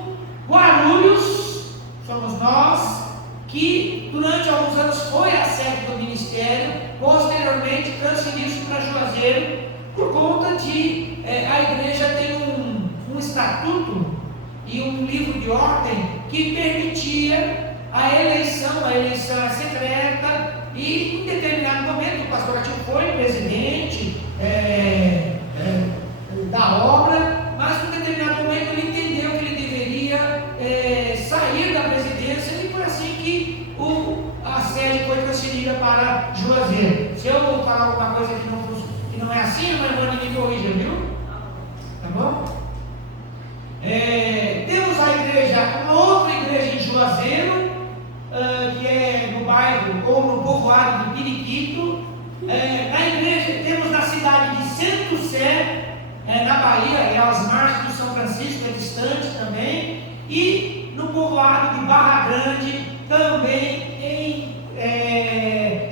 Guarulhos, somos nós, que durante alguns anos foi a sede do ministério, posteriormente transferiu-se para Juazeiro, por conta de a igreja tem um estatuto e um livro de ordem que permitia a eleição é secreta, e em determinado momento o pastor Atil foi presidente da obra, mas em determinado momento ele entendeu que ele deveria sair da presidência, e foi assim que a sede foi transferida para Juazeiro. Se eu falar alguma coisa que não é assim, irmã, ninguém corrija, viu? Tá bom? Temos a igreja, uma outra igreja em Juazeiro, que é no bairro ou no povoado de Periquito. Na igreja temos na cidade de Santo Sé, na Bahia, é às margens do São Francisco, é distante também, e no povoado de Barra Grande, também em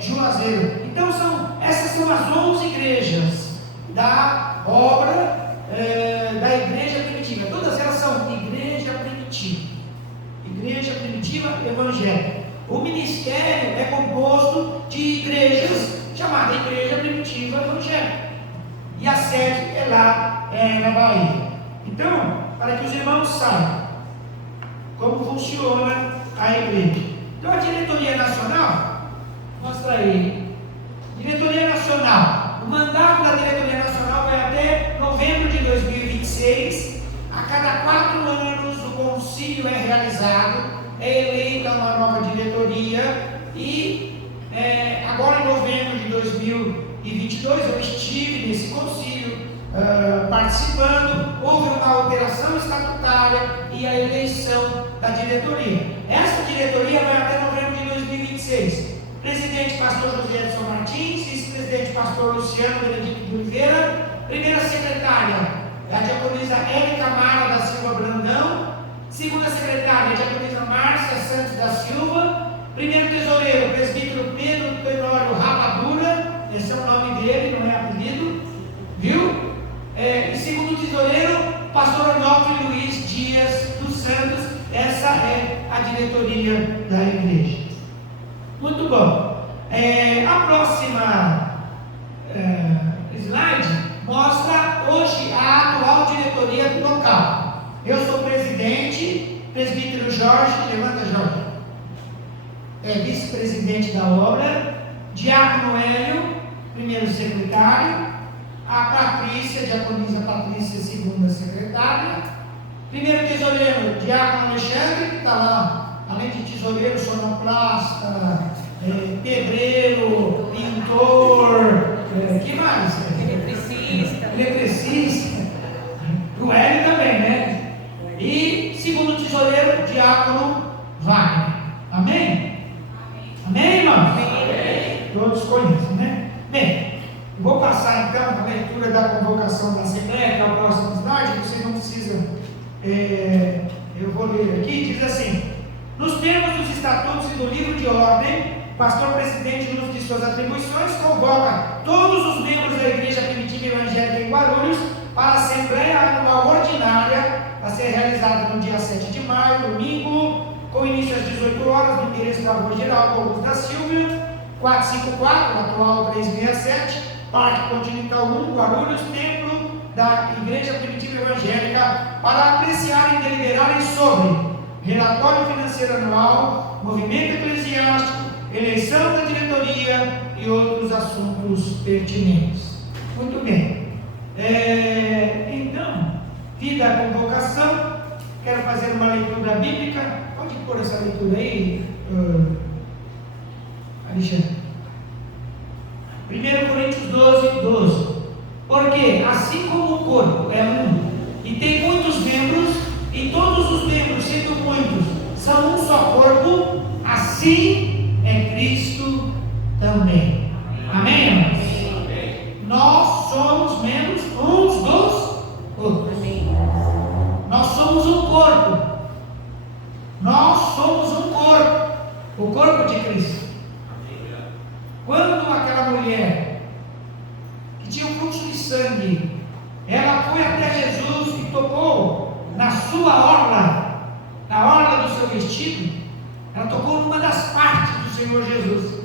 Juazeiro. Então essas são as 11 igrejas da obra da igreja primitiva. Todas elas são igreja primitiva. Igreja primitiva evangélica. O ministério é composto de igrejas, chamada Igreja Primitiva Evangélica. E a sede é lá na Bahia. Então, para que os irmãos saibam como funciona a igreja. Então, a diretoria nacional, mostra aí. Diretoria nacional. O mandato da diretoria nacional vai até novembro de 2026. A cada 4 anos o concílio é realizado, é eleita uma nova diretoria, e agora em novembro de 2022 eu estive nesse concílio participando. Houve uma alteração estatutária e a eleição da diretoria. Essa diretoria vai até novembro de 2026. Presidente Presidente, pastor José Edson Martins. Vice-presidente, pastor Luciano Benedito de Oliveira. Primeira secretária, a diaconisa Érica Mara da Silva Brandão. Segunda secretária, a diaconisa Márcia Santos da Silva. Primeiro tesoureiro, presbítero Pedro Tenório Rapadura. Esse é o nome dele, não é apelido. Viu? E segundo tesoureiro, pastor Onofre Luiz Dias dos Santos. Essa é a diretoria da igreja. Muito bom. A próxima slide mostra hoje a atual diretoria local. Eu sou presidente, presbítero Jorge, levanta Jorge. Vice-presidente da obra, diácono Hélio, primeiro secretário, a Patrícia, diaconisa Patrícia, segunda secretária, primeiro tesoureiro, diácono Alexandre, que está lá, além de tesoureiro, sonoplasta, pedreiro, pintor, que mais? Eletricista, o Hélio também, né? E segundo tesoureiro, diácono Wagner. Amém? Amém, irmãos? Amém. Todos conhecem, né? Bem, vou passar então a leitura da convocação da Assembleia, que é o próximo slide, vocês não precisam, eu vou ler aqui, diz assim: nos termos dos estatutos e do livro de ordem, o pastor presidente, no uso de suas atribuições, convoca todos os membros da Igreja Primitiva Evangélica em Guarulhos para a Assembleia Anual Ordinária, a ser realizada no dia 7 de maio, domingo, com início às 18 horas, no endereço da Rua Geraldo Augusto da Silva, 454, atual 367, Parque Continental 1, Guarulhos, Templo da Igreja Primitiva Evangélica, para apreciarem e deliberarem sobre relatório financeiro anual, movimento eclesiástico, eleição da diretoria e outros assuntos pertinentes. Muito bem. Então, vida a convocação, quero fazer uma leitura bíblica. Pode pôr essa leitura aí, Alexandre. 1 Coríntios 12, 12. Porque assim como o corpo é um e tem muitos membros, e todos os membros, sendo muitos, são um só corpo, assim é Cristo também. Amém, irmãos? Nós somos membros uns dos outros. Nós somos um corpo. Nós somos um corpo. O corpo de Cristo. Quando aquela mulher que tinha um fluxo de sangue, ela foi até Jesus e tocou na sua orla, na orla do seu vestido, ela tocou numa das partes do Senhor Jesus.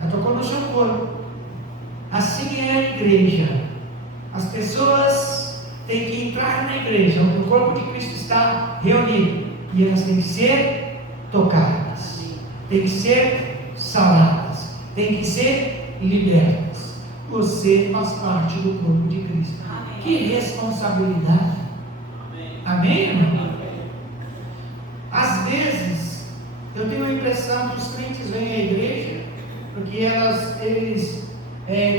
Ela tocou no seu corpo. Assim é a igreja. As pessoas têm que entrar na igreja, onde o corpo de Cristo está reunido, e elas têm que ser tocadas, têm que ser saradas, têm que ser libertas. Você faz parte do corpo de Cristo. Amém. Que responsabilidade. Amém, irmão? Às vezes eu tenho a impressão que os crentes vêm à igreja porque eles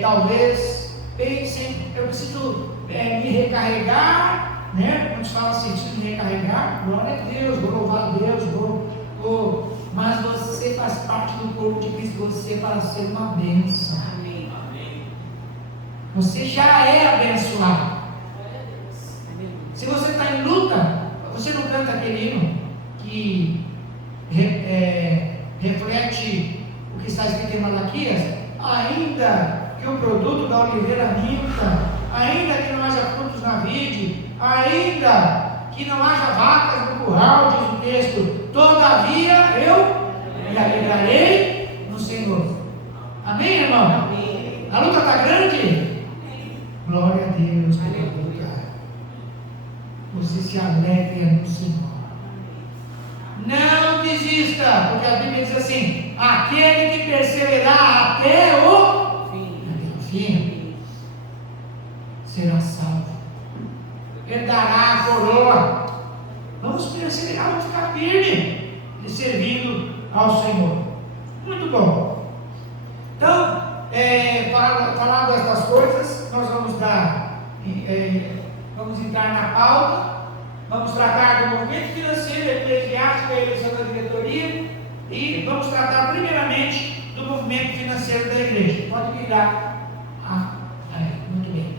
talvez pensem, eu preciso me recarregar, né? Quando se fala assim, preciso me recarregar, glória a Deus, vou louvar a Deus, mas você faz parte do corpo de Cristo, você para ser uma bênção. Amém. Você já é abençoado. Se você está em luta, você não canta aquele hino que reflete o que está escrito em Malaquias? Ainda que o produto da oliveira minta, ainda que não haja frutos na vide, ainda que não haja vacas no curral, diz o texto, todavia eu me alegrarei no Senhor. Amém, irmão? Amém. A luta está grande? Amém. Glória a Deus pela luta. Você se alegra no Senhor. Não desista, porque a Bíblia diz assim: aquele que perseverar até o fim será salvo, herdará a coroa. Vamos perseverar, vamos ficar firmes e servindo ao Senhor. Muito bom. Então, falando estas coisas, nós vamos entrar na pauta. Vamos tratar do movimento financeiro, eclesiástico, a eleição da diretoria, e vamos tratar primeiramente do movimento financeiro da igreja. Pode ligar. Muito bem.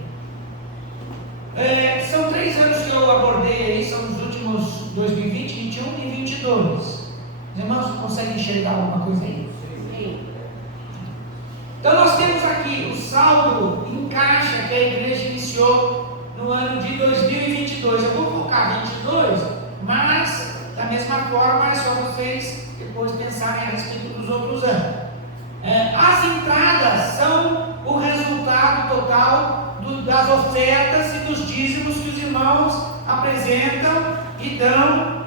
São 3 anos que eu abordei aí, são os últimos 2020, 21 e 22. Os irmãos conseguem enxergar alguma coisa aí? Sim. Então nós temos aqui o saldo em caixa que a igreja iniciou no ano de 2022. Eu vou colocar 22, mas da mesma forma é só vocês depois pensarem a respeito dos outros anos. As entradas são o resultado total das ofertas e dos dízimos que os irmãos apresentam e dão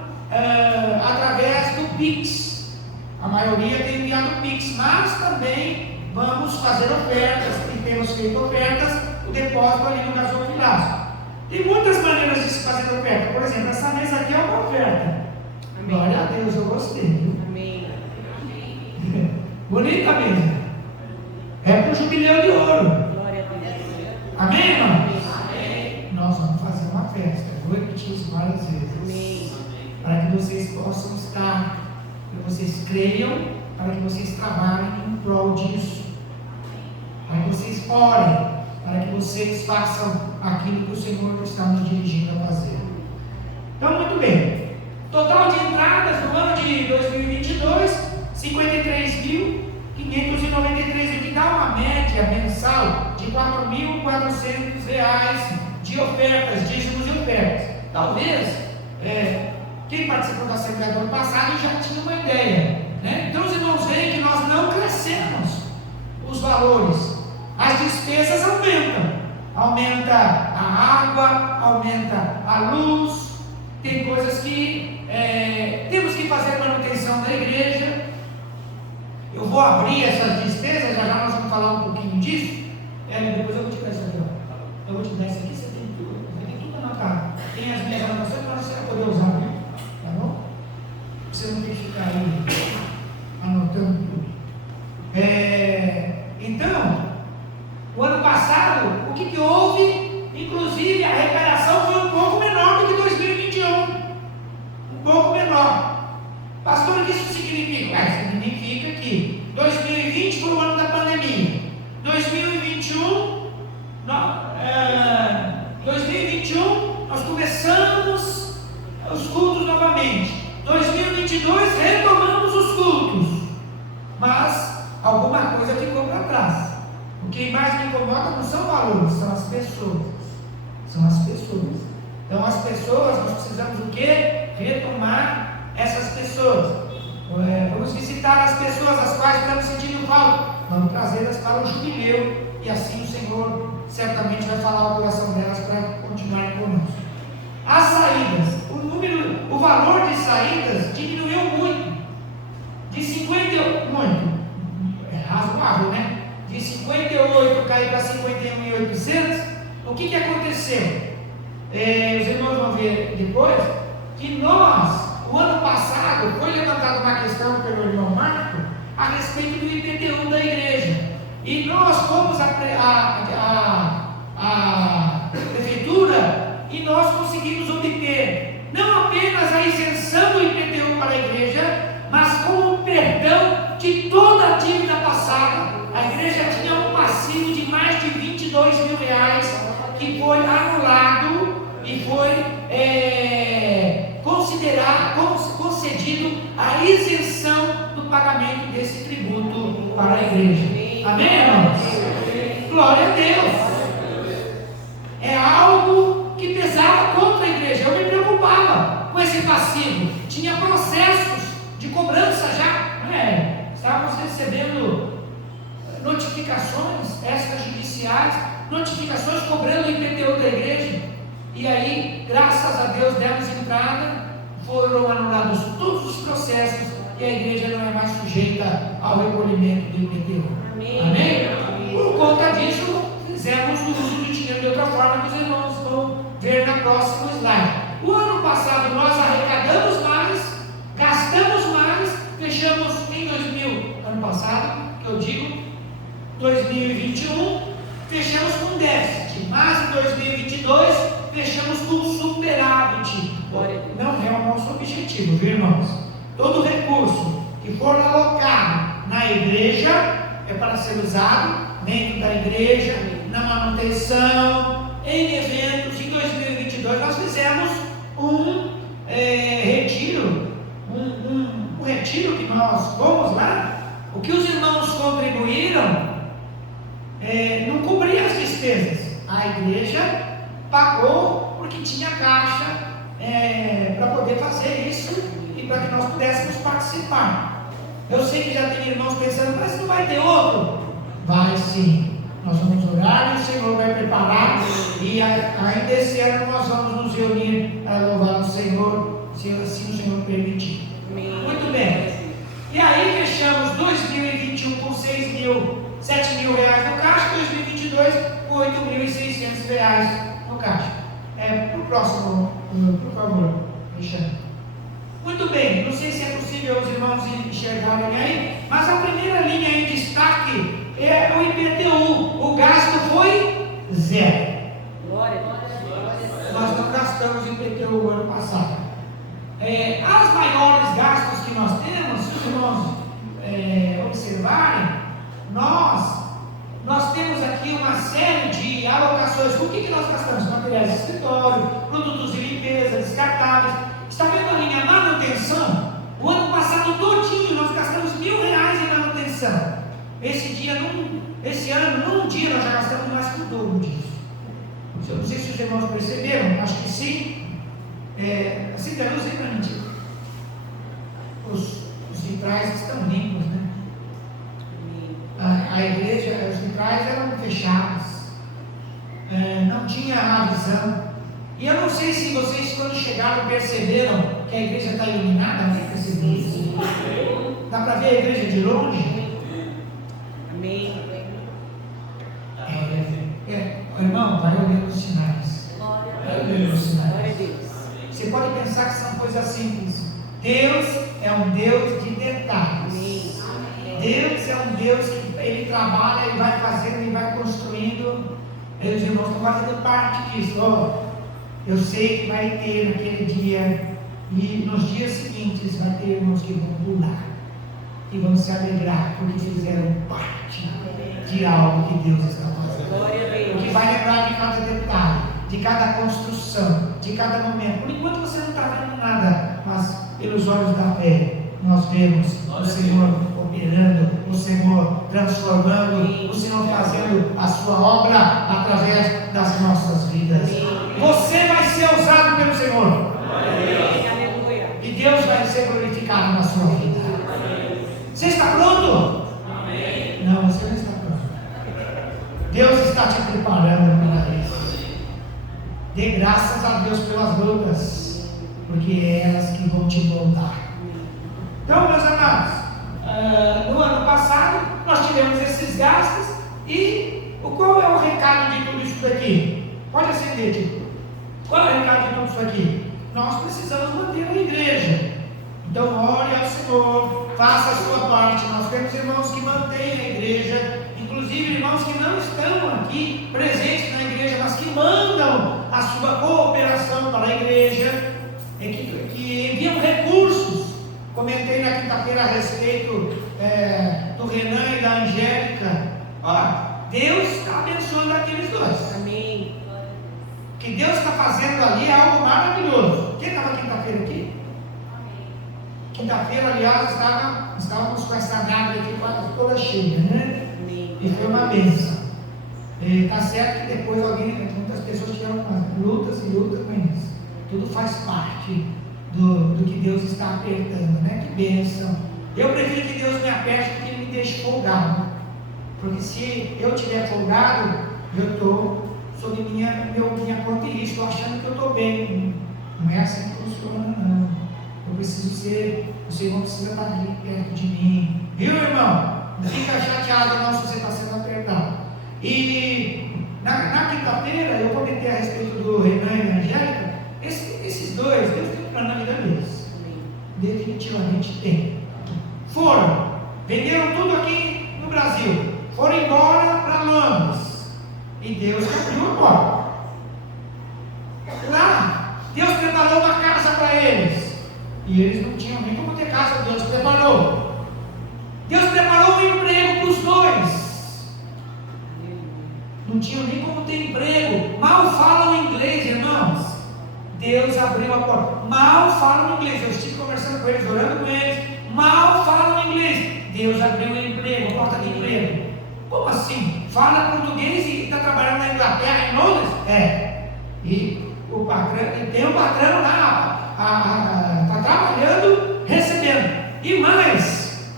através do Pix. A maioria tem enviado Pix, mas também vamos fazer ofertas, e temos feito ofertas, o depósito ali no gasofilaço. Tem muitas maneiras de se fazer oferta. Por exemplo, essa mesa aqui é uma oferta. Amém. Glória a Deus, eu gostei. Viu? Amém. Bonita mesa. É para o jubileu de ouro. Glória a Deus. Amém, irmãos? Amém. Nós vamos fazer uma festa. Eu vou repetir isso várias vezes. Amém. Para que vocês possam estar, para que vocês creiam, para que vocês trabalhem em prol disso. Para que vocês orem, para que vocês façam aquilo que o Senhor está nos dirigindo a fazer. Então, muito bem. Total de entradas no ano de 2022, 53.593, o que dá uma média mensal de R$ 4.400 de ofertas, dízimos e ofertas. Talvez, quem participou da Assembleia do ano passado já tinha uma ideia, né? Então os irmãos veem que nós não crescemos os valores, as despesas aumentam. Aumenta a água, aumenta a luz, tem coisas que temos que fazer manutenção da igreja. Eu vou abrir essas despesas, já nós vamos falar um pouquinho disso. Depois eu vou te dar isso aqui, ó. Eu vou te dar isso aqui, você tem tudo anotado. Tem as minhas anotações para você poder usar, né? Tá bom? Você não tem que ficar aí anotando tudo. Então, o ano passado, o que houve? Inclusive, a arrecadação foi um pouco menor do que 2021. Um pouco menor. Pastor, o que isso significa? Significa que 2020 foi o ano da pandemia. 2021, nós começamos os cultos novamente. 2022, retomamos os cultos. Mas alguma coisa ficou para trás. O que mais me incomoda não são valores, são as pessoas. São as pessoas. Então, as pessoas, nós precisamos o quê? Retomar essas pessoas. Vamos visitar as pessoas as quais estamos sentindo falta. Vamos trazê-las para o jubileu. E assim o Senhor certamente vai falar ao coração delas para continuarem conosco. As saídas. O valor de saídas diminuiu muito. De 58, muito. É razoável, né? De 58 caiu para 51.800. O que aconteceu? Os irmãos vão ver depois que nós, o ano passado, foi levantada uma questão pelo irmão Marco a respeito do IPTU da igreja. E nós fomos à prefeitura e nós conseguimos obter não apenas a isenção do IPTU para a igreja, mas com o perdão de toda a dívida passada. A igreja tinha um passivo de mais de R$22.000 que foi anulado e foi concedido a isenção do pagamento desse tributo para a igreja. Amém, irmãos? Glória a Deus. É algo que pesava contra a igreja. Eu me preocupava com esse passivo. Tinha processos de cobrança já, não é? Estávamos recebendo notificações extrajudiciais, notificações cobrando o IPTU da igreja. E aí, graças a Deus, demos entrada, foram anulados todos os processos e a igreja não é mais sujeita ao recolhimento do IPTU. Amém. Amém? Por conta disso, fizemos o uso do dinheiro de outra forma, que os irmãos vão ver na próxima slide. O ano passado nós arrecadamos mais, gastamos mais, fechamos em ano passado, que eu digo, 2021, fechamos com déficit, mas em 2022 fechamos com superávit. Não é o nosso objetivo, viu, irmãos? Todo recurso que for alocado na na igreja, é para ser usado dentro da igreja, na manutenção, em eventos. Em 2022 nós fizemos um retiro, um retiro que nós fomos lá. O que os irmãos contribuíram não cobria as despesas. A igreja pagou porque tinha caixa para poder fazer isso e para que nós pudéssemos participar. Eu sei que já tem irmãos pensando, mas não vai ter outro? Vai sim. Nós vamos orar e o Senhor vai preparar, e ainda esse ano nós vamos nos reunir para louvar o Senhor, se assim o Senhor permitir. Muito bem. E aí fechamos 2021 com 7 mil reais no caixa, 2022 com 8.600 reais no caixa. Para o próximo, por favor, Alexandre. Muito bem, não sei se é possível os irmãos enxergarem aí, mas a primeira linha em destaque é o IPTU. O gasto foi 0. Glória. Nós não gastamos IPTU o ano passado. As maiores gastos que nós temos, se os irmãos observarem, nós temos aqui uma série de alocações. O que nós gastamos? Materiais de escritório, produtos de limpeza, descartáveis. Está vendo a linha manutenção? O ano passado todinho nós gastamos R$1.000 em manutenção. Esse ano, num dia, nós já gastamos mais que o dobro disso. Eu não sei se os irmãos perceberam, acho que sim. Assim que a luz para mim, os vitrais estão limpos, né? A igreja, os vitrais eram fechados, não tinha a visão. E eu não sei se vocês, quando chegaram, perceberam que a igreja está iluminada. Nem percebi isso. Dá para ver a igreja de longe? Amém. Irmão, vai olhando os sinais. Vai olhando os sinais. Glória a Deus. Você pode pensar que são coisas simples. Deus é um Deus de detalhes. Deus é um Deus que Ele trabalha, Ele vai fazendo, Ele vai construindo. E os irmãos estão fazendo parte disso. Eu sei que vai ter naquele dia, e nos dias seguintes vai ter irmãos que vão pular e vão se alegrar porque fizeram parte de algo que Deus está fazendo. Glória a Deus. Porque vai lembrar de cada detalhe, de cada construção, de cada momento. Por enquanto você não está vendo nada, mas pelos olhos da fé nós vemos o Senhor operando, o Senhor transformando, o Senhor fazendo a sua obra através das nossas vidas. Você vai ser usado pelo Senhor. Aleluia. E Deus vai ser glorificado na sua vida. Você está pronto? Amém. Não, você não está pronto. Deus está te preparando para isso. Dê graças a Deus pelas lutas, porque é elas que vão te moldar. Então, meus amados, no ano passado nós tivemos esses gastos. E qual é o recado de tudo isso daqui? Pode acender, tipo. Qual é o recado de tudo isso aqui? Nós precisamos manter a igreja. Então, ore ao Senhor, faça a sua parte. Nós temos irmãos que mantêm a igreja, inclusive irmãos que não estão aqui presentes na igreja, mas que mandam a sua cooperação para a igreja, que enviam recursos. Comentei na quinta-feira a respeito do Renan e da Angélica. Deus está abençoando aqueles dois. Amém. O que Deus está fazendo ali é algo maravilhoso. Quem estava quinta-feira aqui? Quinta-feira, aliás, estávamos com essa nave aqui quase toda cheia, né? Amém. E foi uma bênção. Está certo que depois muitas pessoas tiveram lutas e lutas com isso. Tudo faz parte do que Deus está apertando, né? Que bênção. Eu prefiro que Deus me aperte do que Ele me deixe folgado. Porque se eu estiver folgado, eu estou sob minha conta e risco, achando que eu estou bem. Não é assim que funciona, não. Eu preciso ser, o Senhor precisa estar ali perto de mim. Viu, irmão? Não fica chateado não se você está sendo apertado. E na quinta-feira eu comentei a respeito do Renan e da Angélica. Esses dois, Deus tem um plano na vida deles. Definitivamente tem. Venderam tudo aqui no Brasil. Foram embora para Londres. E Deus abriu a porta. Lá, Deus preparou uma casa para eles. E eles não tinham nem como ter casa, Deus preparou. Deus preparou um tinham nem como ter emprego, mal falam inglês, irmãos. Deus abriu a porta, mal falam inglês. Eu estive conversando com eles, orando com eles, mal falam inglês. Deus abriu um emprego, a porta de emprego. Como assim? Fala português e está trabalhando na Inglaterra, em Londres? E o patrão, e tem um patrão lá, está trabalhando, recebendo. E mais,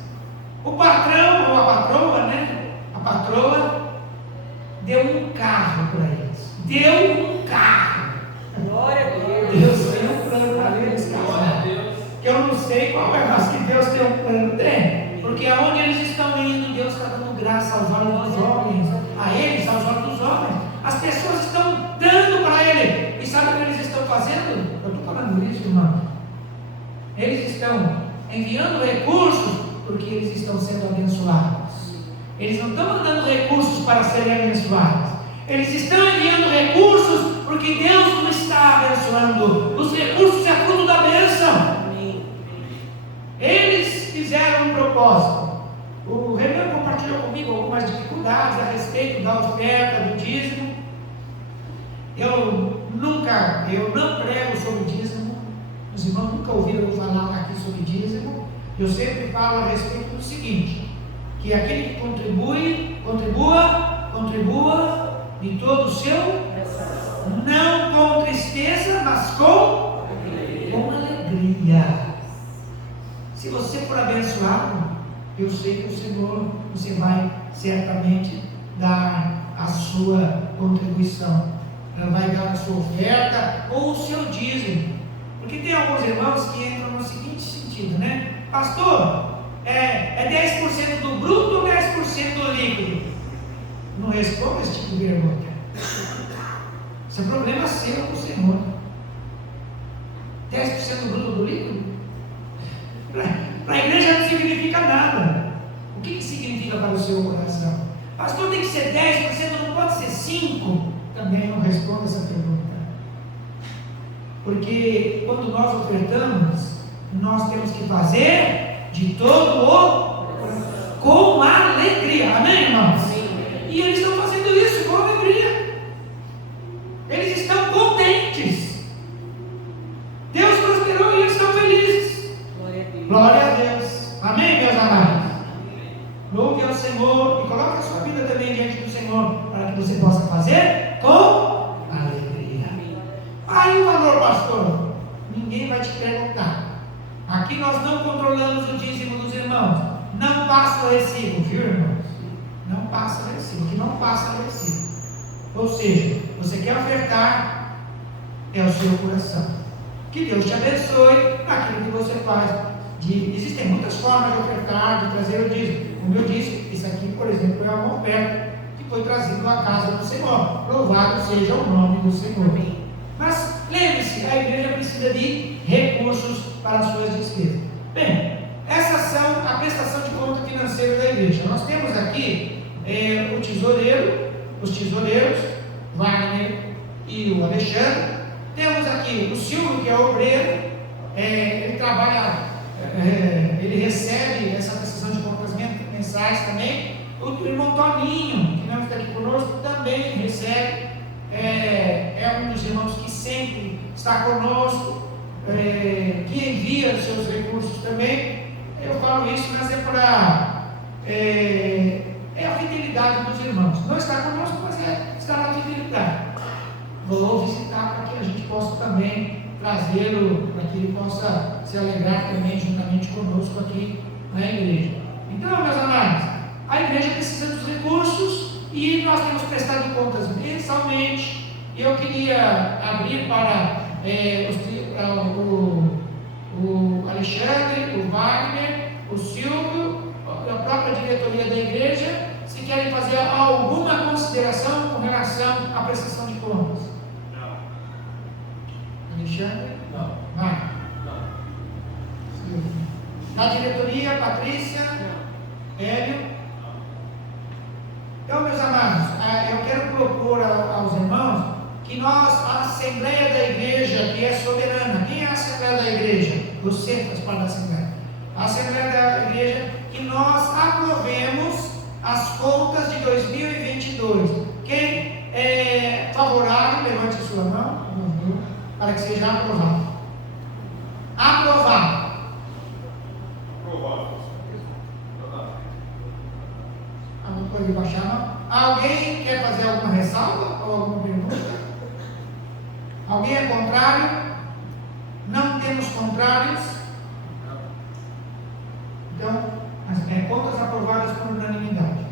o patrão ou a patroa, né? A patroa deu um carro para eles. Deu um carro. Glória a Deus. Deus tem um plano para eles, cara. Eu não sei qual é, mas que Deus tem um plano, tem. Porque aonde eles estão indo, Deus está dando graça aos olhos dos homens. A eles, aos olhos dos homens. As pessoas estão dando para ele. E sabe o que eles estão fazendo? Eu estou falando isso, irmão. Eles estão enviando recursos porque eles estão sendo abençoados. Eles não estão mandando recursos para serem abençoados. Eles estão enviando recursos porque Deus não está abençoando. Os recursos é fruto da bênção. Eles fizeram um propósito. O Renan compartilhou comigo algumas dificuldades a respeito da oferta, do dízimo. Eu não prego sobre dízimo. Os irmãos nunca ouviram eu falar aqui sobre dízimo. Eu sempre falo a respeito do seguinte: que aquele que contribua de todo o seu, não com tristeza, mas com alegria. Se você for abençoado, eu sei que o Senhor, você vai certamente dar a sua contribuição, vai dar a sua oferta ou o seu dízimo. Porque tem alguns irmãos que entram no seguinte sentido, né? Pastor, é 10% do bruto ou 10% do líquido? Não responda esse tipo de pergunta. Isso é problema seu com o Senhor. 10% do bruto do líquido? Para a igreja não significa nada. O que significa para o seu coração? Pastor, tem que ser 10%, não pode ser 5%? Também não responda essa pergunta. Porque quando nós ofertamos, nós temos que fazer de todo o com alegria. Amém, irmãos? E eles estão fazendo isso com alegria. Eles estão contentes. Deus prosperou e eles estão felizes. Glória a Deus. Amém, meus amados? Louve ao Senhor e coloque a sua vida também diante do Senhor, para que você possa fazer com alegria. Aí o valor, pastor, ninguém vai te perguntar. Aqui nós não controlamos o dízimo dos irmãos. Não passa o recibo, viu, irmãos? Não passa o recibo. Aqui não passa o recibo. Ou seja, você quer ofertar, é o seu coração. Que Deus te abençoe naquilo que você faz. Existem muitas formas de ofertar, de trazer o dízimo. Como eu disse, isso aqui, por exemplo, é uma oferta que foi trazido à casa do Senhor. Louvado seja o nome do Senhor. Mas lembre-se, a igreja precisa de recursos para as suas despesas. Bem, essas são a prestação de conta financeira da igreja. Nós temos aqui os tesoureiros, Wagner e o Alexandre. Temos aqui o Silvio, que é obreiro, ele trabalha, ele recebe essa prestação de contas mensais também. O irmão Toninho, que não está aqui conosco, também recebe, é um dos irmãos que sempre está conosco, que envia os seus recursos também. Eu falo isso, mas é para a fidelidade dos irmãos. Não está conosco, mas está na fidelidade. Vou visitar para que a gente possa também trazê-lo, para que ele possa se alegrar também juntamente conosco aqui na igreja. Então, meus amados, a igreja precisa dos recursos e nós temos prestado contas mensalmente. Eu queria abrir para o Alexandre, o Wagner, o Silvio, a própria diretoria da igreja, se querem fazer alguma consideração com relação à prestação de contas. Não. Alexandre? Não. Vai. Não. Silvio. Na diretoria, Patrícia? Não. Hélio? Então, meus amados, eu quero propor aos irmãos que nós, a Assembleia da Igreja, que é soberana, quem é a Assembleia da Igreja? Você faz parte da Assembleia. A Assembleia da Igreja, que nós aprovemos as contas de 2022. Quem sua mão, para que seja aprovado. Aprovado. Pode baixar a mão. Alguém quer fazer alguma ressalva ou alguma pergunta? Alguém é contrário? Não temos contrários? Então, as contas aprovadas por unanimidade.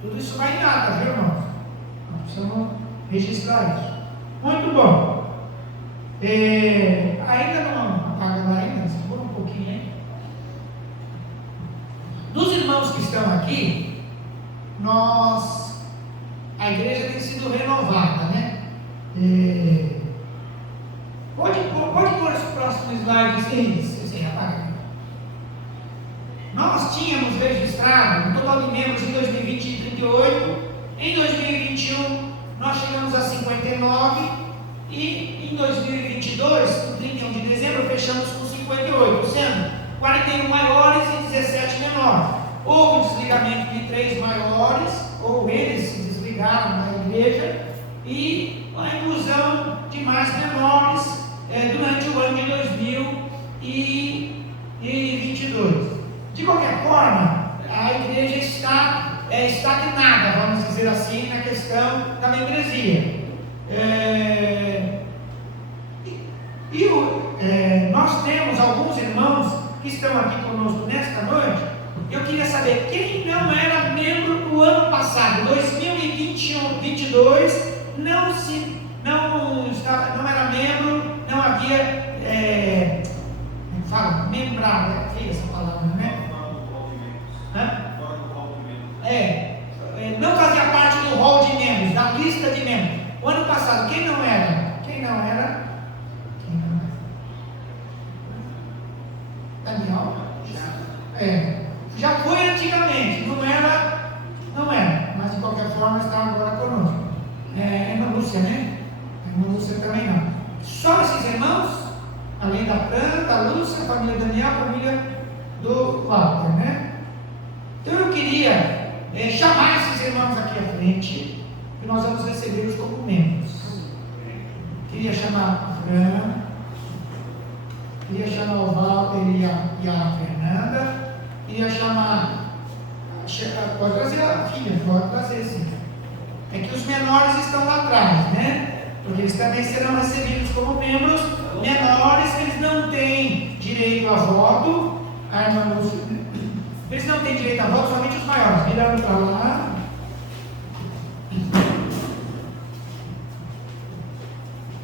Tudo isso vai em ata, viu, irmãos? Nós precisamos registrar isso. Muito bom. Ainda não apaga lá ainda, segura um pouquinho aí. Dos irmãos que estão aqui, a igreja tem sido renovada, né? Pode pôr esse próximo slide, sem apagar. Nós tínhamos registrado um total de membros em 2020 38, em 2021 nós chegamos a 59 e em 2022, no 31 de dezembro, fechamos com 58, sendo 41 maiores e 17 menores. Houve um desligamento de 3 maiores, ou eles se desligaram da igreja, e a inclusão de mais menores durante o ano de 2022. De qualquer forma, a igreja está estagnada, vamos dizer assim, na questão da membresia. Nós temos alguns irmãos que estão aqui conosco nesta noite. Eu queria saber quem não era membro do ano passado, 2022, não era membro, não havia membrado, é feia essa palavra, né? Não fazia parte do rol de membros, da lista de membros. O ano passado, quem não era? Daniel? Já foi antigamente, não era, mas de qualquer forma está agora conosco. Irmã Lúcia, né? Irmã Lúcia também não. Só esses irmãos, além da Fran, da Lúcia, a família Daniel, a família do Walter, né? Então eu queria chamar esses irmãos aqui à frente, que nós vamos recebê-los como membros. Queria chamar a Fran, queria chamar o Walter e a Fernanda. Ia chamar, pode trazer a filha, pode trazer sim. É que os menores estão lá atrás, né? Porque eles também serão recebidos como membros menores, que eles não têm direito a voto. Eles não têm direito a voto, somente os maiores. Virando para lá.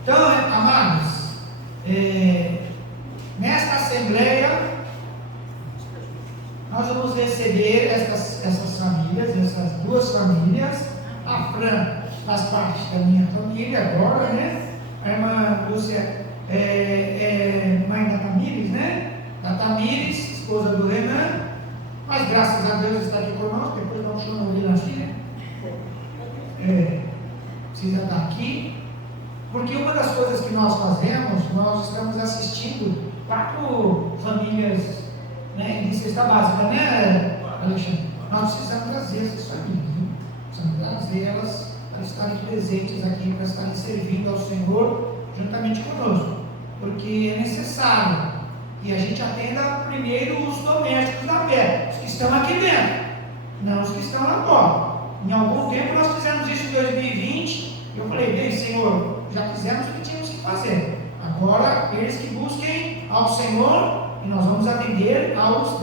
Então, amados, nesta assembleia, nós vamos receber essas famílias, essas duas famílias. A Fran faz parte da minha família agora, né? A irmã Lúcia é mãe da Tamires, né? Da Tamires, esposa do Renan. Mas graças a Deus está aqui conosco. Depois vamos chamar ali na filha. Precisa estar aqui. Porque uma das coisas que nós fazemos, nós estamos assistindo 4 famílias, né, de cesta básica, né, Alexandre? Nós precisamos trazer essas famílias, né? Precisamos trazer elas para estarem presentes aqui, para estarem servindo ao Senhor juntamente conosco, porque é necessário que a gente atenda primeiro os domésticos da fé, os que estão aqui dentro, não os que estão lá fora. Em algum tempo nós fizemos isso em 2020, e eu falei, bem, Senhor, já fizemos o que tínhamos que fazer, agora eles que busquem ao Senhor, e nós vamos atender aos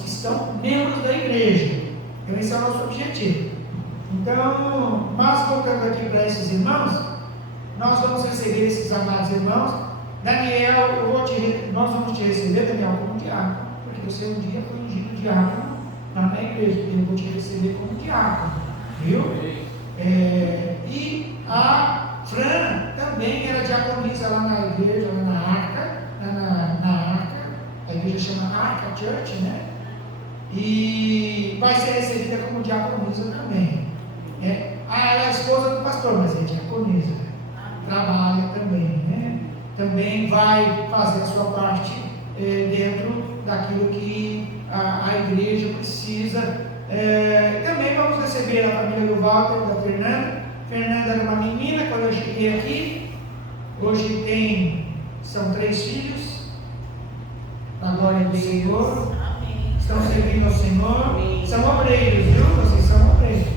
que estão membros da igreja. Então esse é o nosso objetivo. Então, mas voltando aqui para esses irmãos, nós vamos receber esses amados irmãos. Daniel, nós vamos te receber, Daniel, como diácono, porque você um dia foi ungido diácono lá na igreja, eu vou te receber como diácono, viu? E a Fran também era diaconisa lá na igreja, lá na Arca, a igreja chama Arca Church, né? E vai ser recebida como diaconisa também. Ela é a esposa do pastor, mas é diaconisa, trabalha também, né? Também vai fazer a sua parte dentro daquilo que a igreja precisa. Também vamos receber a família do Walter e da Fernanda, Fernanda era uma menina quando eu cheguei aqui. Hoje são 3 filhos. A glória do Senhor. Estão servindo ao Senhor. São obreiros, viu? Vocês são obreiros.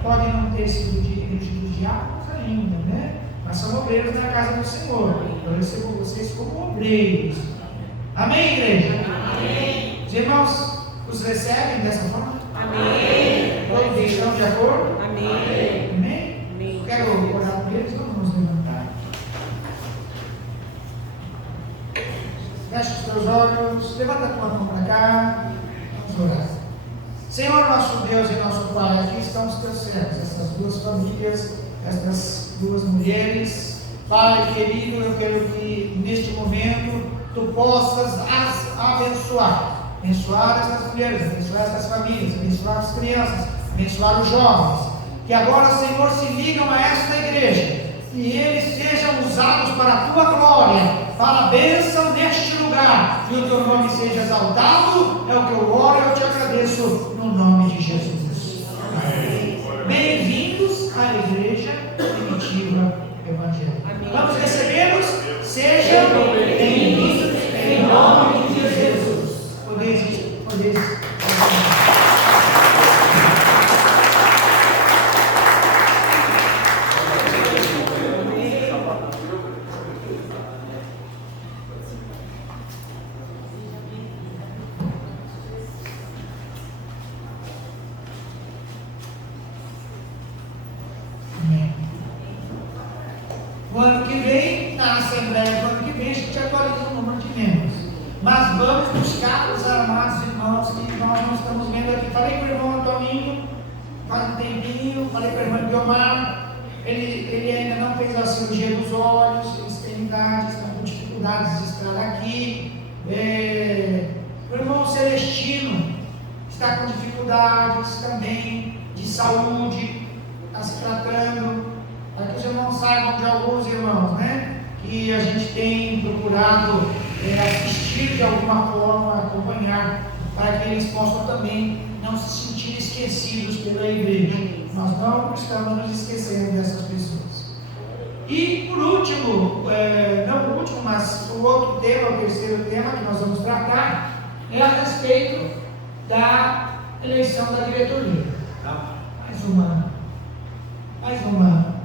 Podem não ter sido dirigidos diáconos ainda, né? Mas são obreiros na casa do Senhor. Eu recebo vocês como obreiros. Amém, igreja? Amém. Os irmãos os recebem dessa forma? Amém. Todos estão de acordo? Amém. Amém? Amém. Quero orar por eles, vamos nos levantar. Feche os teus olhos, levanta a tua mão para cá, vamos orar. Senhor, nosso Deus e nosso Pai, aqui estão os teus servos, essas 2 famílias, essas 2 mulheres. Pai querido, eu quero que neste momento tu possas as abençoar essas mulheres, abençoar essas famílias, abençoar as crianças, abençoar os jovens, que agora, Senhor, se ligam a esta igreja, e eles sejam usados para a tua glória, para a bênção neste lugar, e o teu nome seja exaltado. É o que eu oro e eu te agradeço no nome de Jesus. Amém. Bem-vindos à igreja primitiva evangélica. Vamos recebê-los? Sejam bem-vindos em nome de Jesus. Podeis. O ano que vem, na Assembleia do ano que vem, a gente atualiza o número de membros. Mas vamos buscar os amados irmãos que nós não estamos vendo aqui. Falei com o irmão Antoninho, faz um tempinho, falei com a irmã Guiomar, ele ainda não fez a cirurgia dos olhos, eles têm idade, estão com dificuldades de estar aqui. O irmão Celestino está com dificuldades também de saúde, está se tratando. Para que os irmãos saibam de alguns irmãos, né? Que a gente tem procurado assistir de alguma forma, acompanhar, para que eles possam também não se sentir esquecidos pela igreja. Nós não estamos nos esquecendo dessas pessoas. E por último, não o último, mas o outro tema, o terceiro tema que nós vamos tratar, é a respeito da eleição da diretoria. Mais uma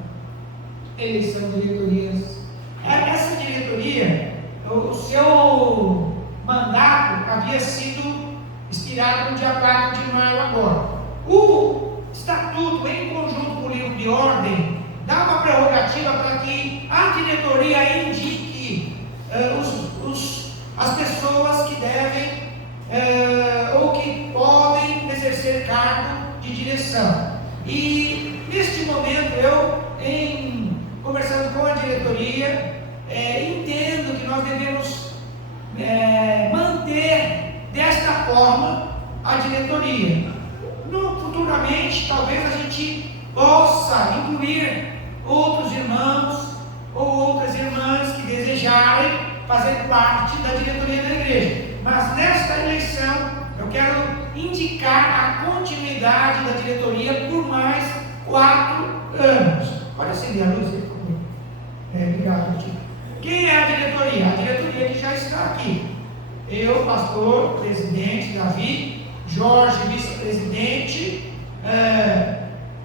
eleição de diretorias. Essa diretoria, o seu mandato havia sido expirado no dia 4 de maio agora. O estatuto, em conjunto com o livro de ordem, dá uma prerrogativa para que a diretoria indique as pessoas que devem ou que podem exercer cargo de direção. E neste momento conversando com a diretoria, entendo que nós devemos manter desta forma a diretoria. Futuramente, talvez a gente possa incluir outros irmãos ou outras irmãs que desejarem fazer parte da diretoria da igreja. Mas nesta eleição, eu quero indicar a continuidade da diretoria por mais 4 anos. Pode acender a luz, por favor. Obrigado, tio. Quem é a diretoria? A diretoria que já está aqui. Eu, pastor, presidente, Davi, Jorge, vice-presidente,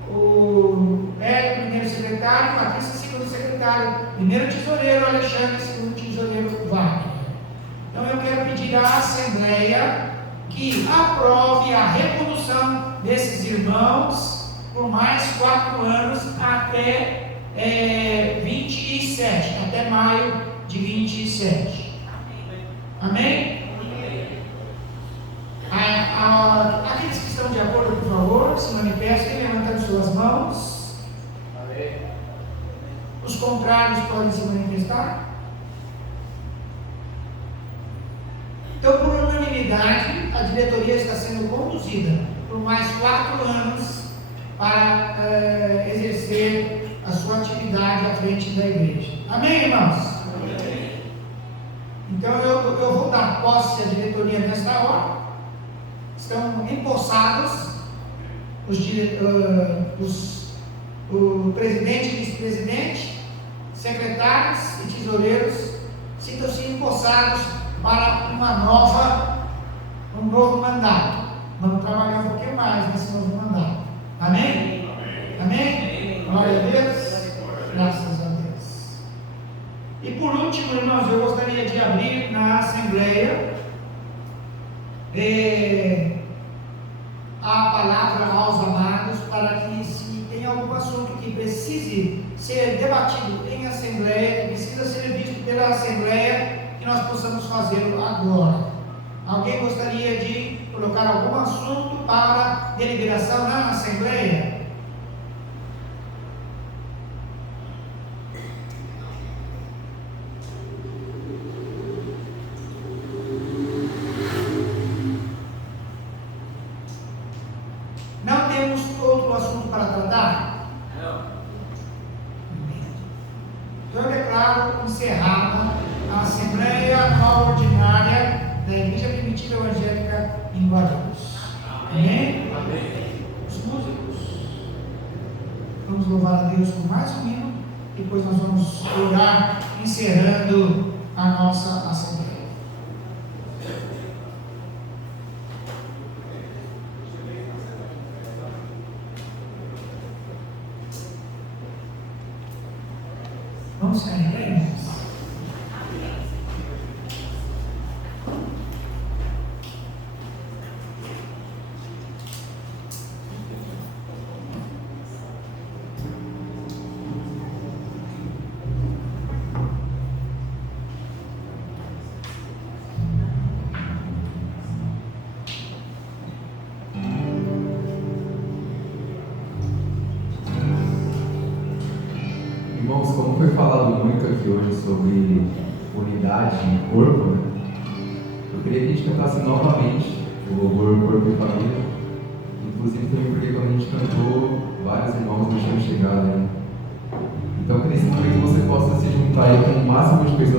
o Hélio, primeiro secretário, Patrícia, segundo secretário, primeiro tesoureiro, Alexandre, segundo tesoureiro, Wagner. Então eu quero pedir à Assembleia que aprove a recondução desses irmãos por mais 4 anos até 27, até maio de 27. Amém? Aqueles que estão de acordo, por favor, se manifestem levantando suas mãos. Amém. Os contrários podem se manifestar. Então, por unanimidade, a diretoria está sendo conduzida por mais 4 anos para exercer a sua atividade à frente da igreja. Amém, irmãos? Amém. Então, eu vou dar posse à diretoria nesta hora. Estão empossados os o presidente e vice-presidente, secretários e tesoureiros sintam-se empossados para um novo mandato. Vamos trabalhar um pouquinho mais nesse novo mandato. Amém? Amém? Glória a Deus. Graças a Deus. E por último, irmãos, eu gostaria de abrir na Assembleia a palavra aos amados, para que, se tem algum assunto que precise ser debatido em Assembleia, que precisa ser visto pela Assembleia, que nós possamos fazê-lo agora. Alguém gostaria de colocar algum assunto para deliberação na Assembleia? Não temos outro assunto para tratar? Não. Então eu declaro encerrada a Assembleia Anual Ordinária da Igreja Primitiva Evangélica em Guarulhos. Amém? Amém. Os músicos, vamos louvar a Deus com mais um hino, depois nós vamos orar, encerrando a nossa Assembleia. Vamos cair, irmãos? Irmãos, como foi falado muito aqui hoje sobre unidade e corpo, né? Eu queria que a gente cantasse novamente o louvor Corpo e Família. Inclusive também porque quando a gente cantou, vários irmãos não tinham chegado ainda. Então eu queria que você possa se juntar aí com o máximo de pessoas